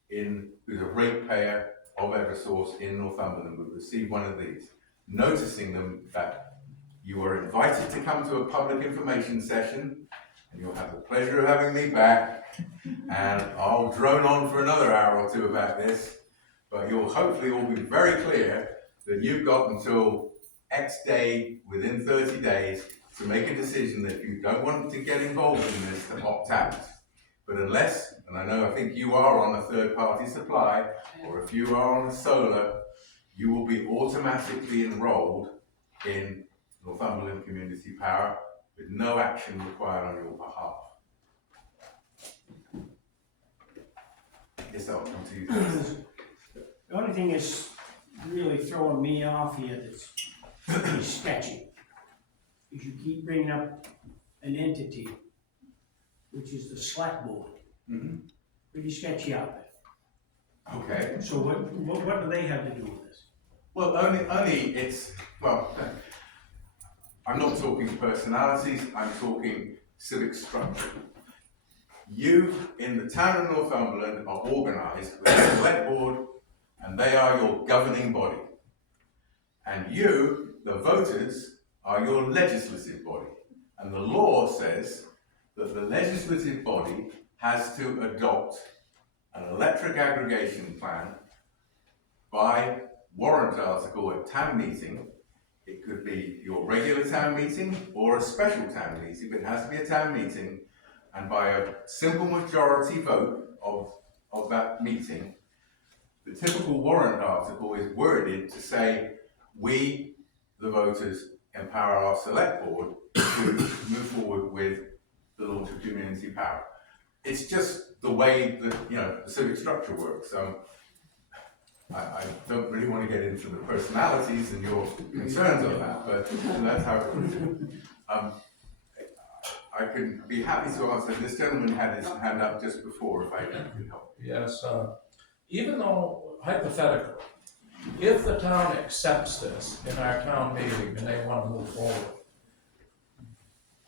who's a ratepayer of Eversource in Northumberland would receive one of these, noticing them that you are invited to come to a public information session, and you'll have the pleasure of having me back, and I'll drone on for another hour or two about this, but you'll hopefully all be very clear that you've got until X day, within 30 days, to make a decision that if you don't want to get involved in this, to opt out. But unless, and I think you are on a third-party supply, or if you are on a solar, you will be automatically enrolled in Northumberland Community Power with no action required on your behalf. Yes, I'll come to you. The only thing that's really throwing me off here that's pretty sketchy is you keep bringing up an entity, which is the select board. Mm-hmm. Pretty sketchy out there. Okay. So what do they have to do with this? Well, only it's, well, I'm not talking personalities, I'm talking civic structure. You, in the town of Northumberland, are organised with a select board, and they are your governing body. And you, the voters, are your legislative body. And the law says that the legislative body has to adopt an electric aggregation plan by warrant article at town meeting. It could be your regular town meeting or a special town meeting, but it has to be a town meeting, and by a simple majority vote of that meeting, the typical warrant article is worded to say, we, the voters, empower our select board to move forward with the launch of community power. It's just the way that, you know, the civic structure works. I don't really want to get into the personalities and your concerns on that, but that's how it works. I could be happy to answer. This gentleman had his hand up just before, if I could help. Yes, even though hypothetically, if the town accepts this in our town meeting and they want to move forward,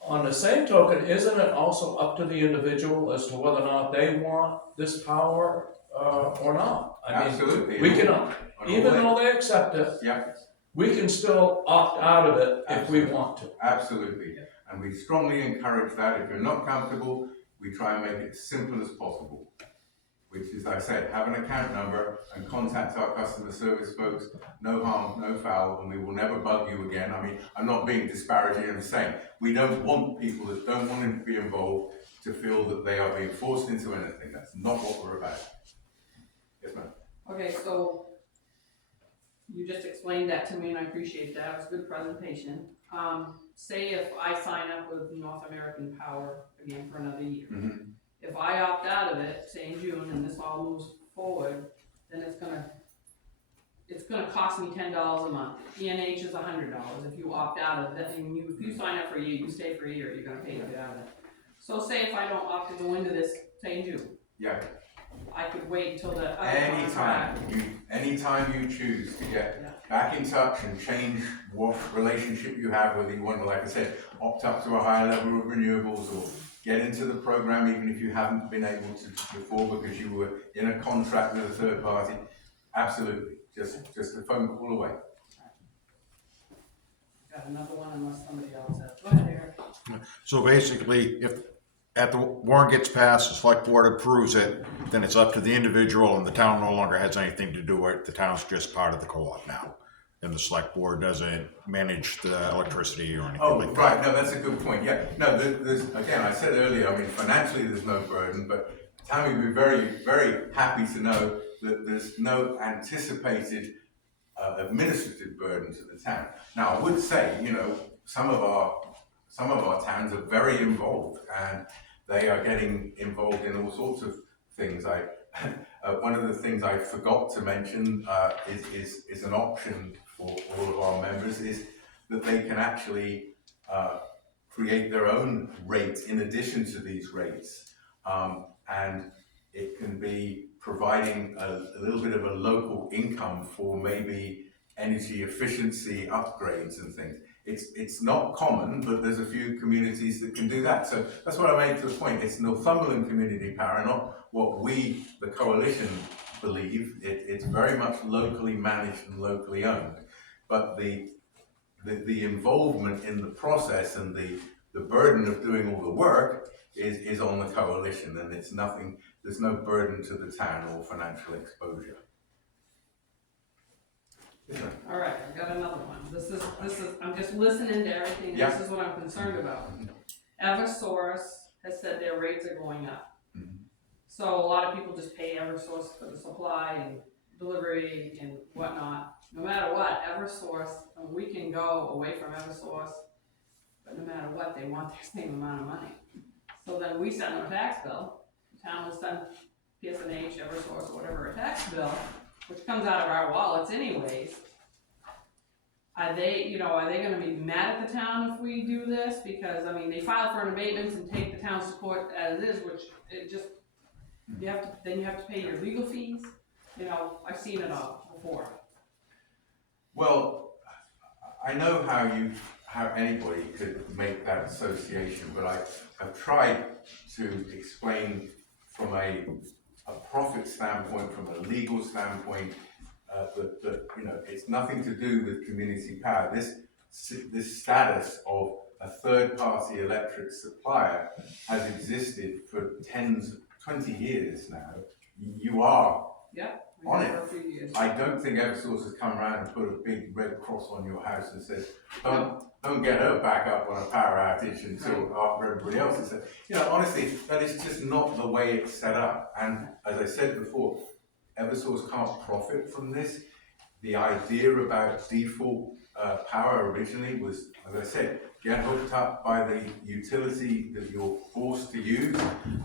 on the same token, isn't it also up to the individual as to whether or not they want this power or not? I mean, Absolutely. we can, even though they accept it, Yeah, we can still opt out of it if we want to. absolutely. And we strongly encourage that. If you're not comfortable, we try and make it as simple as possible, which is, like I said, have an account number and contact our customer service folks. No harm, no foul, and we will never bug you again. I mean, I'm not being disparaging, I'm saying we don't want people that don't want to be involved to feel that they are being forced into anything. That's not what we're about. Yes, ma'am. Okay, so you just explained that to me and I appreciate that. It was a good presentation. Say if I sign up with North American Power again for another year. Mm-hmm. If I opt out of it, say in June, and this all moves forward, then it's gonna cost me $10 a month. ENH is $100. If you opt out of it, and if you sign up for a year, you stay for a year, you're gonna pay to get out of it. So say if I don't opt to go into this, say in June, Yeah. I could wait until the Anytime you choose to get back in touch and change what relationship you have, whether you want to, like I said, opt up to a higher level of renewables or get into the program even if you haven't been able to before because you were in a contract with a third party, absolutely, just a phone call away. Got another one unless somebody else has. Go ahead, Eric. So basically, if at the warrant gets passed, the select board approves it, then it's up to the individual and the town no longer has anything to do with it. The town's just part of the co-op now. And the select board doesn't manage the electricity or anything like that. Right, no, that's a good point, yeah. No, there's, again, I said earlier, I mean, financially there's no burden, but Tammy would be very, very happy to know that there's no anticipated administrative burden to the town. Now, I would say, you know, some of our towns are very involved and they are getting involved in all sorts of things. One of the things I forgot to mention is an option for all of our members is that they can actually create their own rates in addition to these rates. And it can be providing a little bit of a local income for maybe energy efficiency upgrades and things. It's not common, but there's a few communities that can do that. So that's what I made to the point. It's Northumberland Community Power, not what we, the coalition, believe. It's very much locally managed and locally owned. But the involvement in the process and the burden of doing all the work is on the coalition, and it's nothing. There's no burden to the town or financial exposure. Yeah. All right, I've got another one. This is, I'm just listening to everything, and this is what I'm concerned about. Eversource has said their rates are going up. So a lot of people just pay Eversource for the supply and delivery and whatnot. No matter what, Eversource, we can go away from Eversource, but no matter what, they want their same amount of money. So then we send them a tax bill. The town will send PSNH, Eversource, whatever, a tax bill, which comes out of our wallets anyways. Are they gonna be mad at the town if we do this? Because, I mean, they file for an abatement and take the town support as is, which it just, you have to pay your legal fees. You know, I've seen it all before. Well, I know how anybody could make that association, but I've tried to explain from a profit standpoint, from a legal standpoint, that you know, it's nothing to do with community power. This status of a third-party electric supplier has existed for 20 years now. You are on it. For a few years. I don't think Eversource has come around and put a big red cross on your house and says, don't get her back up on a power outage until after everybody else has said. You know, honestly, that is just not the way it's set up. And as I said before, Eversource can't profit from this. The idea about default power originally was, as I said, get hooked up by the utility that you're forced to use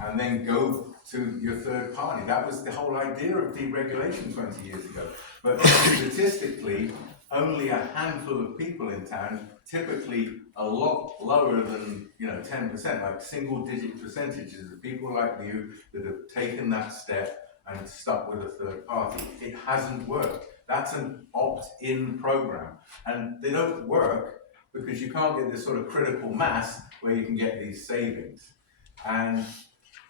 and then go to your third party. That was the whole idea of deregulation 20 years ago. But statistically, only a handful of people in town, typically a lot lower than 10%, like single-digit percentages of people like you that have taken that step and stuck with a third party. It hasn't worked. That's an opt-in program, and they don't work because you can't get this sort of critical mass where you can get these savings. And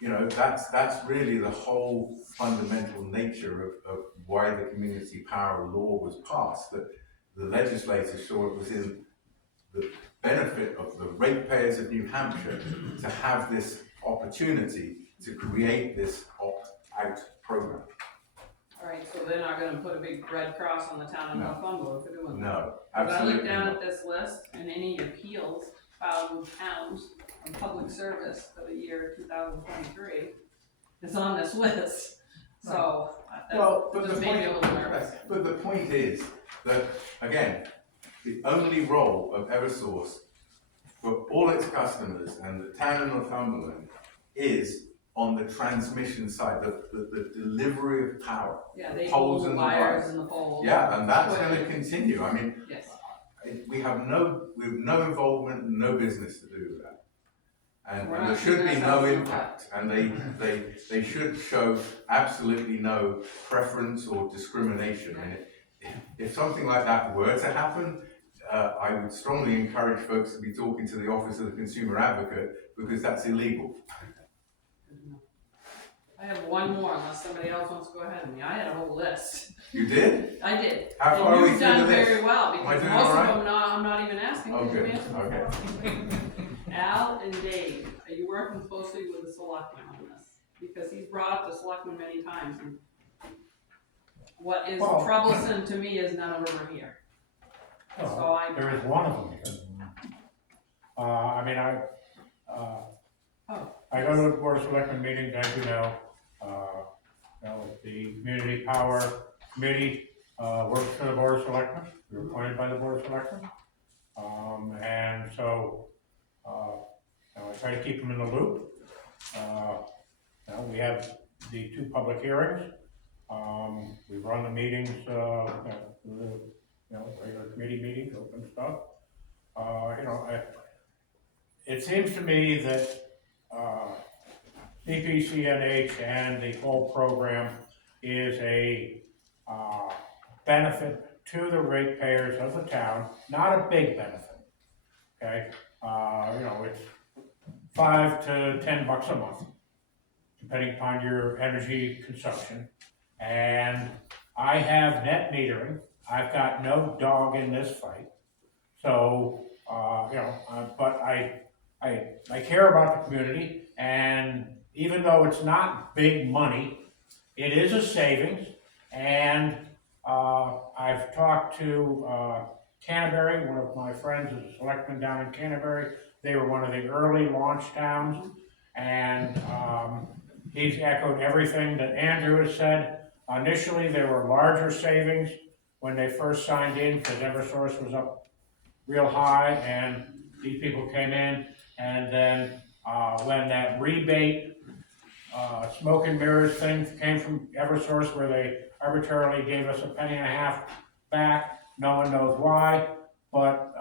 that's really the whole fundamental nature of why the community power law was passed. That the legislators saw it was in benefit of the ratepayers of New Hampshire to have this opportunity to create this opt-out program. Alright, so they're not gonna put a big red cross on the town of No. Northumberland for doing that? No, 'Cause I absolutely looked down not. at this list, and any appeals filed with towns on public service for the year 2023 is on this list. So, Well, that just made me a little nervous. but the point is that, again, the only role of Eversource for all its customers and the town of Northumberland is on the transmission side, the delivery of power. Yeah, they Poles hold the and wires wires. and the poles. Yeah, and that's gonna continue. I mean, Yes, we have no involvement, no business to do with that. And We're there not should be keeping no ourselves in impact, and they should show absolutely no preference or discrimination. And if something like that were to happen, I would strongly encourage folks to be talking to the Office of the Consumer Advocate, because that's illegal. I have one more unless somebody else wants to go ahead of me. I had a whole list. You did? I did. How far are And we you've through done the list? very well, Am I because doing most all of right? them I'm not even asking. Oh, because good. you answered them Okay. for me. Al and Dave, are you working closely with the selectmen on this? Because he's brought up the selectmen many times, and what is Well- troublesome to me is none of them are here. So I, There is one of them here. I mean, I go to the Board of Selectmen meetings, as you know. The Community Power Committee, works for the Board of Selectmen. We're appointed by the Board of Selectmen. And so, I try to keep them in the loop. We have the 2 public hearings. We run the meetings, regular committee meetings, open stuff. It seems to me that, CPCNH and the whole program is a, benefit to the ratepayers of the town, not a big benefit, okay? It's $5 to $10 a month, depending upon your energy consumption. And I have net metering. I've got no dog in this fight. So, but I care about the community, and even though it's not big money, it is a savings. And I've talked to Canterbury, one of my friends is a selectman down in Canterbury. They were one of the early launch towns, and he's echoed everything that Andrew has said. Initially, there were larger savings when they first signed in, because Eversource was up real high, and these people came in, and then when that rebate smoke and mirrors thing came from Eversource, where they arbitrarily gave us $0.015 back, no one knows why, but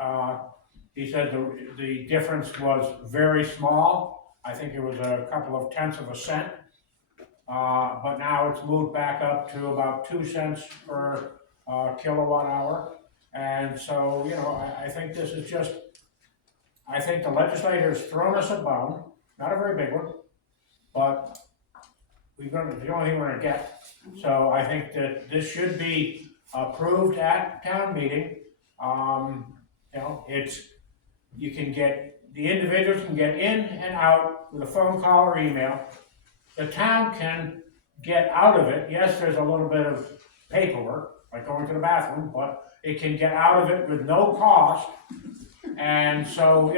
he said the difference was very small. I think it was a couple of tenths of a cent, but now it's moved back up to about 2 cents per kilowatt hour. And so, I think this is just, I think the legislator's thrown us a bone, not a very big one, but it's the only thing we're gonna get. So I think that this should be approved at town meeting. You can get, the individuals can get in and out with a phone call or email. The town can get out of it. Yes, there's a little bit of paperwork, like going to the bathroom, but it can get out of it with no cost. And so,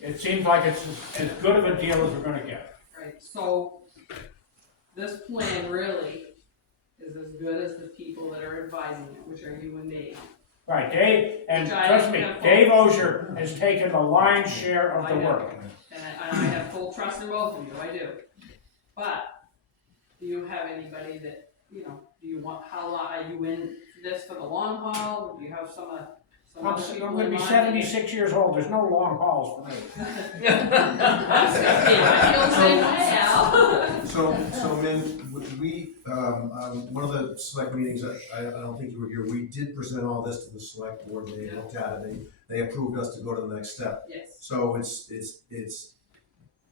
it seems like it's as good of a deal as we're gonna get. right, so this plan really is as good as the people that are advising it, which are you and Dave. Right, Dave, and Which I trust me, have Dave Ozier has taken the lion's share of the I know. work. And I have full trust in both of you, I do. But, do you have anybody that, do you want, how long, are you in this for the long haul? Do you have some other I'm people gonna in be mind? 76 years old, there's no long hauls for me. I'm 60, I feel the same way, Al. So Min, one of the select meetings, I don't think you were here, we did present all this to the select board, they looked at it, they approved us to go to the next step. Yes, So it's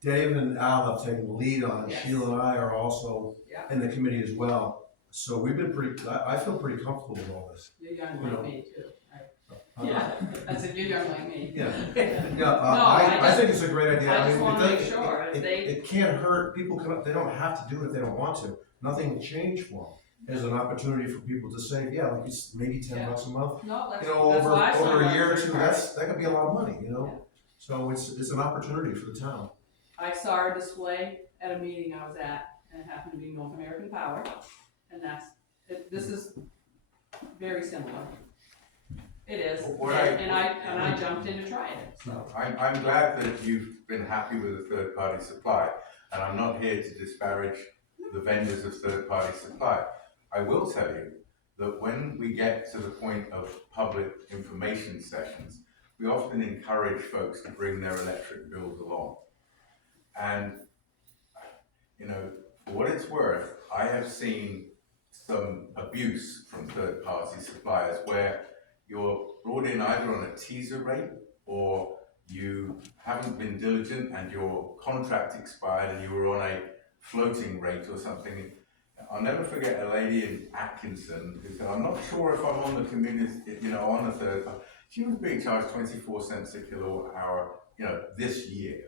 David and Al have taken the lead on it, Yes. Sheila and I are also yeah, in the committee as well. So we've been I feel pretty comfortable with all this. you're young You know. like me too, right? Yeah, I said, you're young like me. Yeah, I I just- think it's a great idea. I just mean, wanna it make does- sure if they- It can't hurt, people can, they don't have to do it if they don't want to, nothing will change for them. There's an opportunity for people to save, yeah, like it's maybe $10 a month, No, that's, you know, that's what I saw. over a when I year or was two, in that could be a lot of money, you know? So it's an opportunity for the town. I saw a display at a meeting I was at, and it happened to be North American Power, and this is very similar. It is, What and I jumped in to try it, so. I'm glad that you've been happy with the third-party supply, and I'm not here to disparage the vendors of third-party supply. I will tell you that when we get to the point of public information sessions, we often encourage folks to bring their electric bills along. And, you know, for what it's worth, I have seen some abuse from third-party suppliers where you're brought in either on a teaser rate or you haven't been diligent and your contract expired and you were on a floating rate or something. I'll never forget a lady in Atkinson who said, I'm not sure if I'm on the community, you know, on the third. She was being charged 24 cents a kilowatt hour, you know, this year.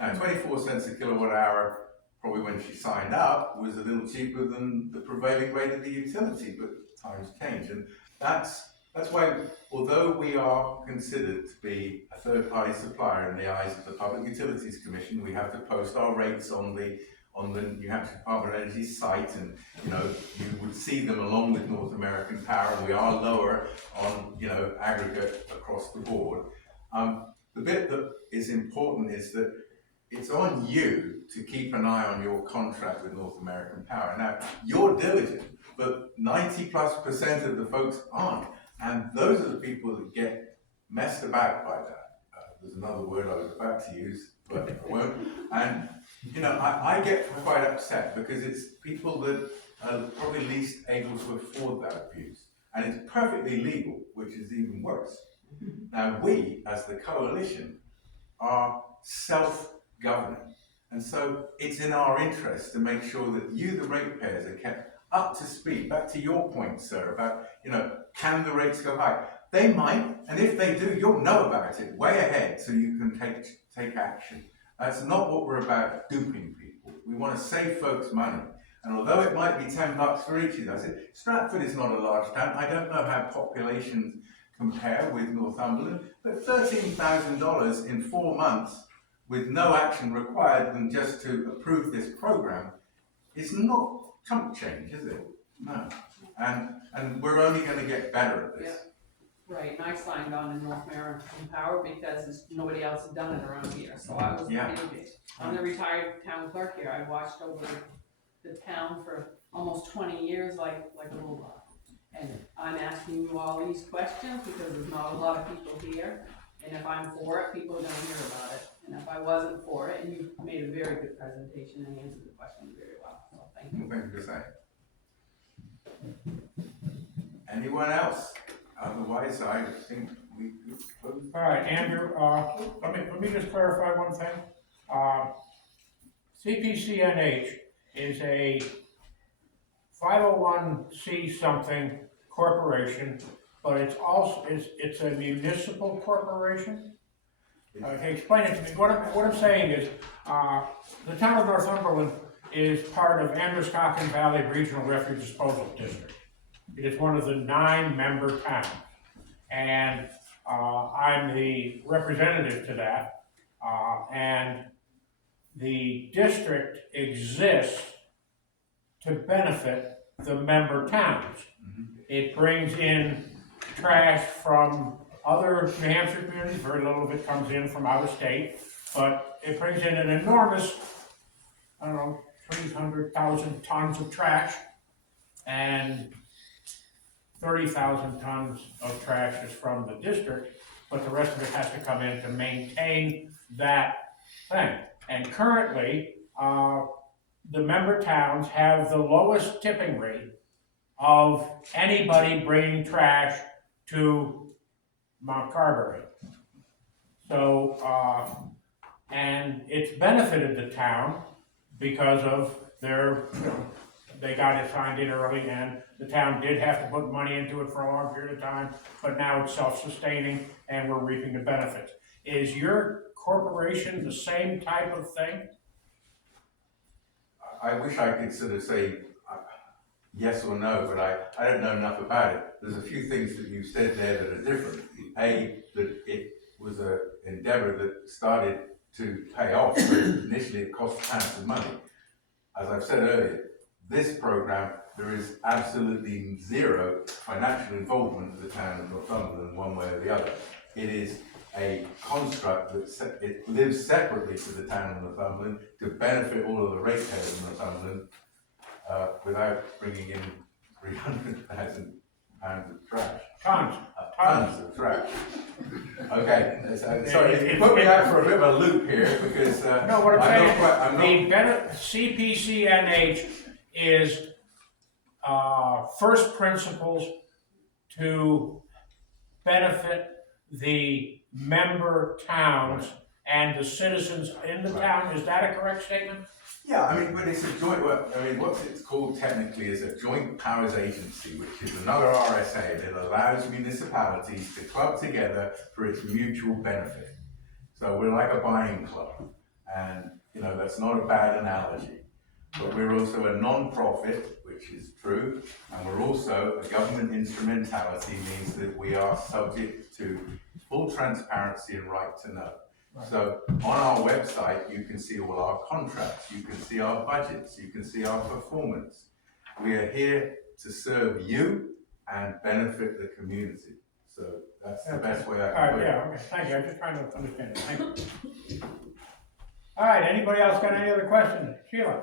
Now, 24 cents a kilowatt hour, probably when she signed up, was a little cheaper than the prevailing rate of the utility, but times change. And that's why, although we are considered to be a third-party supplier in the eyes of the Public Utilities Commission, we have to post our rates on the New Hampshire Department of Energy site, and you know you would see them along with North American Power. We are lower on aggregate across the board. The bit that is important is that it's on you to keep an eye on your contract with North American Power. Now you're diligent, but 90+% of the folks aren't. And those are the people that get messed about by that. There's another word I was about to use, but I won't. And, you know, I get quite upset because it's people that are probably least able to afford that abuse. And it's perfectly legal, which is even worse. Now, we, as the coalition, are self-governing. And so it's in our interest to make sure that you, the ratepayers, are kept up to speed. Back to your point, sir, about, can the rates go high? They might, and if they do, you'll know about it way ahead so you can take action. That's not what we're about, duping people. We want to save folks money. And although it might be $10 for each of us, Stratford is not a large town. I don't know how populations compare with Northumberland, but $13,000 in 4 months with no action required than just to approve this program is not chump change, is it? No. And we're only going to get better at this. Yeah. Right, and I signed on in North American Power because nobody else had done it around here, so I was maybe. I'm the retired town clerk here. I watched over the town for almost 20 years like a robot. And I'm asking you all these questions because there's not a lot of people here. And if I'm for it, people are gonna hear about it. And if I wasn't for it, and you made a very good presentation and answered the questions very well, so thank you. Thank you for saying. Anyone else? Otherwise, I think we could close. All right, Andrew, let me just clarify one thing. CPCNH is a 501c something corporation, but it's a municipal corporation. Okay, explain it to me. What I'm saying is, the town of Northumberland is part of Androscoggin Valley Regional Refuge Disposal District. It is one of the 9 member towns, and I'm the representative to that. And the district exists to benefit the member towns. It brings in trash from other New Hampshire communities. Very little of it comes in from out of state, but it brings in an enormous, 300,000 tons of trash, and 30,000 tons of trash is from the district, but the rest of it has to come in to maintain that thing. And currently, the member towns have the lowest tipping rate of anybody bringing trash to Mount Carberry. So, and it's benefited the town because of their they got it signed in early, and the town did have to put money into it for a long period of time, but now it's self-sustaining, and we're reaping the benefits. Is your corporation the same type of thing? I wish I could sort of say yes or no, but I don't know enough about it. There's a few things that you said there that are different. A, that it was an endeavor that started to pay off, but initially it cost tons of money. As I've said earlier, this program, there is absolutely zero financial involvement of the town of Northumberland one way or the other. It is a construct that it lives separately to the town of Northumberland to benefit all of the ratepayers of Northumberland without bringing in £300,000 of trash. Tons. Tons of trash. Okay, sorry, you put me out for a bit of a loop here because No, what I'm saying, not the CPCNH is, first principles to benefit the member towns and the citizens in the town. Is that a correct statement? Yeah, I mean, but it's a joint, what it's called technically is a joint powers agency, which is another RSA that allows municipalities to club together for its mutual benefit. So we're like a buying club, and that's not a bad analogy. But we're also a non-profit, which is true, and we're also a government instrumentality, means that we are subject to full transparency and right to know. So on our website, you can see all our contracts, you can see our budgets, you can see our performance. We are here to serve you and benefit the community. So that's the best way I can put it. Yeah, okay, thank you, I'm just trying to understand it, thank you. All right, anybody else got any other questions? Sheila?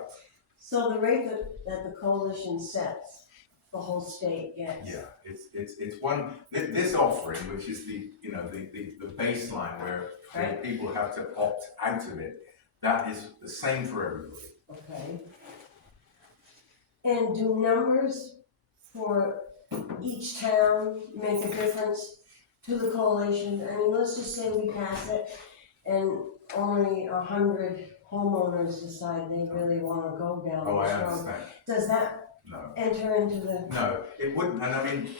So the rate that the coalition sets, the whole state gets? Yeah, it's one, this offering, which is the baseline where Right. people have to opt out of it, that is the same for everybody. Okay. And do numbers for each town make a difference to the coalition? I mean, let's just say we pass it and only 100 homeowners decide they really wanna go down Oh, I this road. understand. Does that No. enter into the? No, it wouldn't, and I mean,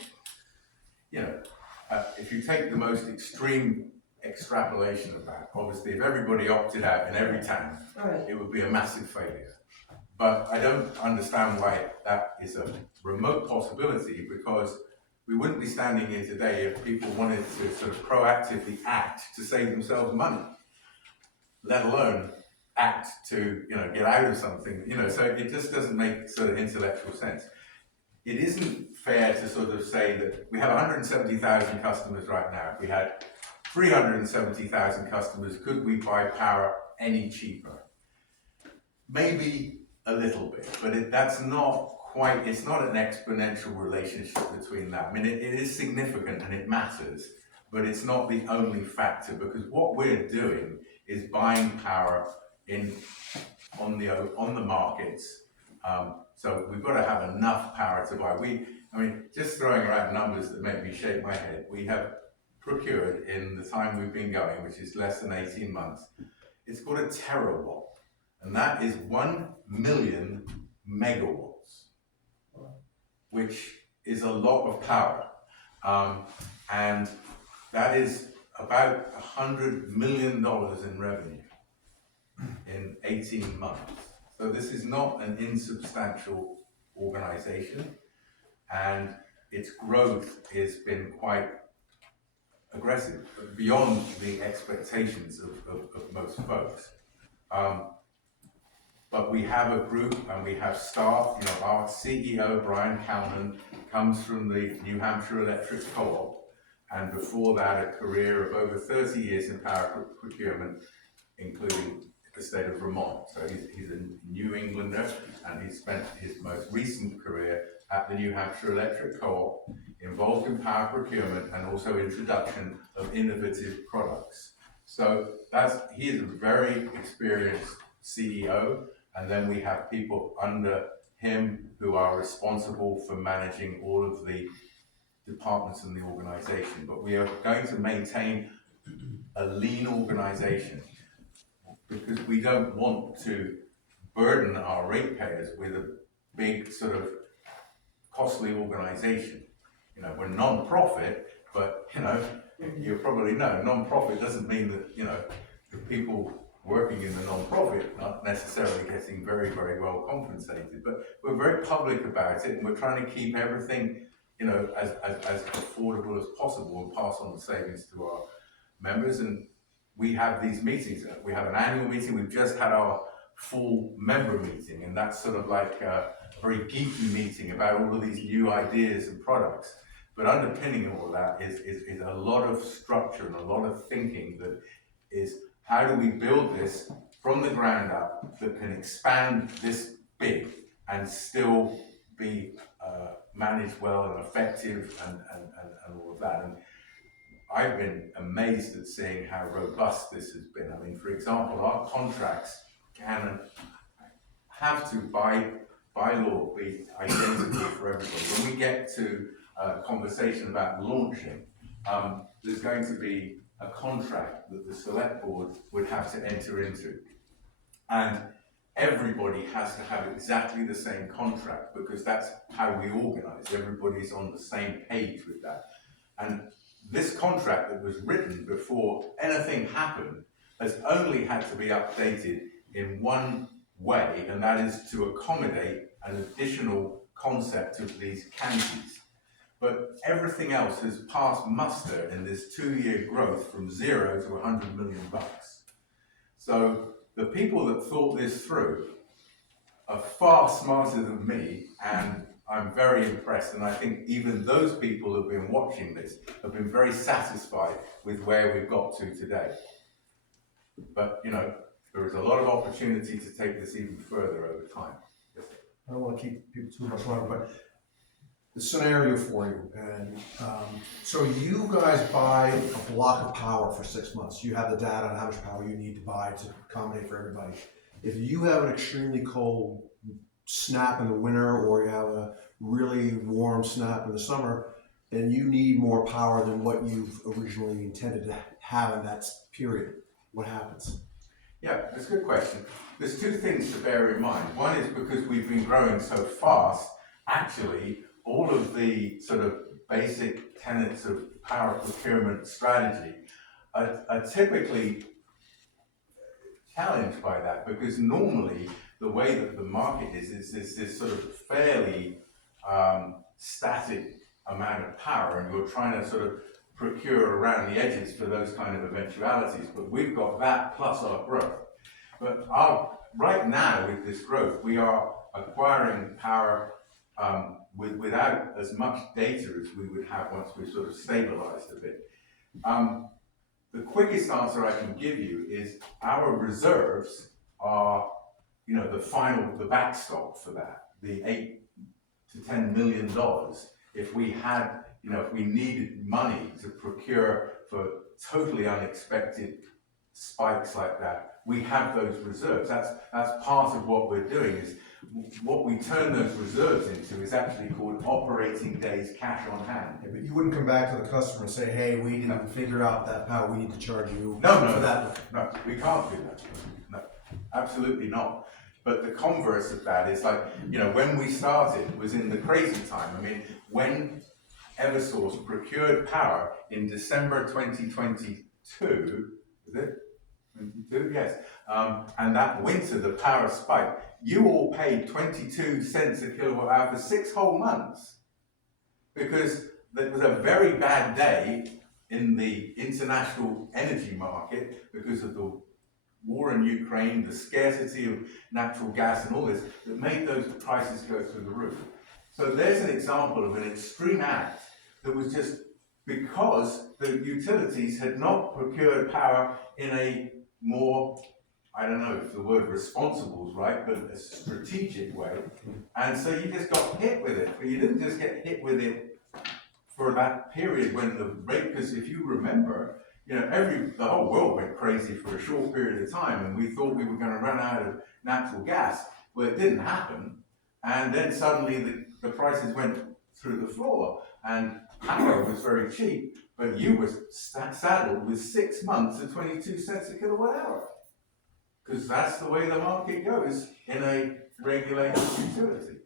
if you take the most extreme extrapolation of that, obviously if everybody opted out in every town, Alright, it would be a massive failure. But I don't understand why that is a remote possibility, because we wouldn't be standing here today if people wanted to sort of proactively act to save themselves money, let alone act to, get out of something, so it just doesn't make sort of intellectual sense. It isn't fair to sort of say that we have 170,000 customers right now. If we had 370,000 customers, could we buy power any cheaper? Maybe a little bit, but that's not quite, it's not an exponential relationship between that. I mean, it is significant and it matters, but it's not the only factor, because what we're doing is buying power on the markets. So we've got to have enough power to buy. Just throwing around numbers that make me shake my head, we have procured in the time we've been going, which is less than 18 months, it's called a terawatt, and that is 1 million megawatts, which is a lot of power. And that is about $100 million in revenue in 18 months. So this is not an insubstantial organization, and its growth has been quite aggressive, beyond the expectations of most folks. But we have a group and we have staff, our CEO, Brian Calman, comes from the New Hampshire Electric Co-op, and before that a career of over 30 years in power procurement, including the state of Vermont. So he's a New Englander, and he spent his most recent career at the New Hampshire Electric Co-op, involved in power procurement and also introduction of innovative products. So he is a very experienced CEO, and then we have people under him who are responsible for managing all of the departments in the organization. But we are going to maintain a lean organization, because we don't want to burden our ratepayers with big sort of costly organization. You know, we're non-profit, but you probably know, non-profit doesn't mean that, the people working in the non-profit not necessarily getting very, very well compensated, but we're very public about it, and we're trying to keep everything, as affordable as possible and pass on the savings to our members. And we have these meetings. We have an annual meeting. We've just had our full member meeting, and that's sort of like a very geeky meeting about all of these new ideas and products. But underpinning all of that is a lot of structure and a lot of thinking that is, how do we build this from the ground up that can expand this big and still be managed well and effective and all of that. And I've been amazed at seeing how robust this has been. I mean, for example, our contracts can have to, by law, be identical for everybody. When we get to a conversation about launching, there's going to be a contract that the select board would have to enter into. And everybody has to have exactly the same contract, because that's how we organize. Everybody's on the same page with that. And this contract that was written before anything happened has only had to be updated in one way, and that is to accommodate an additional concept of these counties. But everything else has passed muster in this 2-year growth from 0 to $100 million. So the people that thought this through are far smarter than me, and I'm very impressed. And I think even those people who've been watching this have been very satisfied with where we've got to today. But, there is a lot of opportunity to take this even further over time. Yes. I don't want to keep people too much longer, but the scenario for you, and so you guys buy a block of power for 6 months. You have the data on how much power you need to buy to accommodate for everybody. If you have an extremely cold snap in the winter, or you have a really warm snap in the summer, and you need more power than what you've originally intended to have in that period, what happens? Yeah, that's a good question. There's two things to bear in mind. One is, because we've been growing so fast, actually, all of the sort of basic tenets of power procurement strategy are typically challenged by that, because normally the way that the market is this sort of fairly static amount of power, and you're trying to sort of procure around the edges for those kind of eventualities. But we've got that plus our growth. But right now, with this growth, we are acquiring power without as much data as we would have once we've sort of stabilized a bit. The quickest answer I can give you is our reserves are, the backstop for that, the $8 to $10 million. If we had, if we needed money to procure for totally unexpected spikes like that, we have those reserves. That's part of what we're doing. Is what we turn those reserves into is actually called operating days cash on hand. Yeah, but you wouldn't come back to the customer and say, hey, we didn't figure out that power, we need to charge you No, for that. No, we can't do that. No, absolutely not. But the converse of that is like, when we started was in the crazy time. I mean, when Eversource procured power in December 2022, is it? 22, yes. And that winter, the power spiked. You all paid 22 cents a kilowatt hour for 6 whole months, because it was a very bad day in the international energy market because of the war in Ukraine, the scarcity of natural gas and all this, that made those prices go through the roof. So there's an example of an extreme act that was just because the utilities had not procured power in a more, I don't know if the word responsible is right, but a strategic way. And so you just got hit with it, but you didn't just get hit with it for that period when the rate, because if you remember, the whole world went crazy for a short period of time, and we thought we were going to run out of natural gas. Well, it didn't happen. And then suddenly the prices went through the floor, and power was very cheap, but you were saddled with 6 months at 22 cents a kilowatt hour. Because that's the way the market goes in a regulated utility.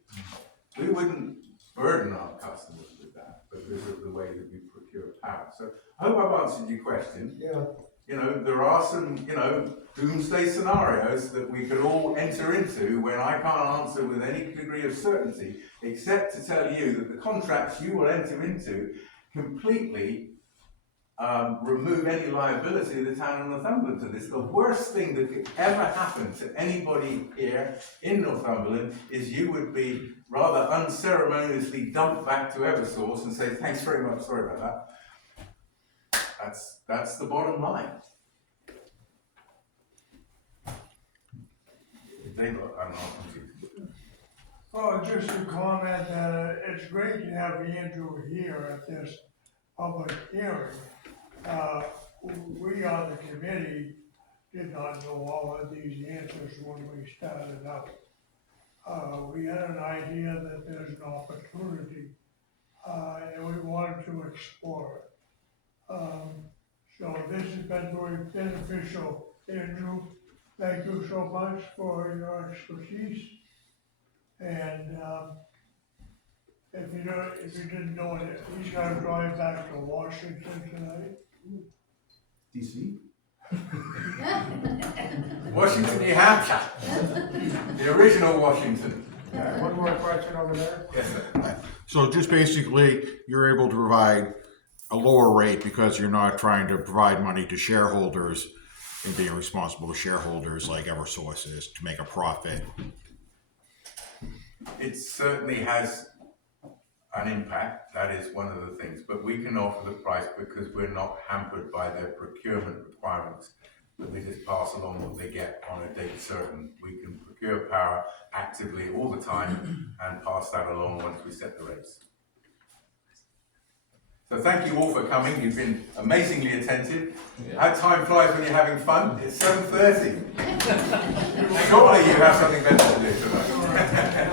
we wouldn't burden our customers with that because of the way that we procure power. So I hope I've answered your question. Yeah. You know, there are some, you know, doomsday scenarios that we could all enter into when I can't answer with any degree of certainty, except to tell you that the contracts you will enter into completely remove any liability of the town of Northumberland to this. The worst thing that could ever happen to anybody here in Northumberland is you would be rather unceremoniously dumped back to Eversource and say, thanks very much, sorry about that. That's the bottom line. I'm not. Oh, just to comment that it's great to have Andrew here at this public hearing. We on the committee did not know all of these answers when we started out. We had an idea that there's an opportunity, and we wanted to explore it. So this has been very beneficial. Andrew, thank you so much for your expertise. And if you didn't know it, he's gonna drive back to Washington tonight. DC? Washington, New Hampshire. The original Washington. One more question over there. Yes, sir. So just basically, you're able to provide a lower rate because you're not trying to provide money to shareholders and being responsible to shareholders like Eversource is to make a profit. It certainly has an impact, that is one of the things, but we can offer the price because we're not hampered by their procurement requirements, that we just pass along what they get on a date certain. We can procure power actively all the time and pass that along once we set the rates. So thank you all for coming. You've been amazingly attentive. How time flies when you're having fun. It's 7:30. Surely you have something better to do tonight.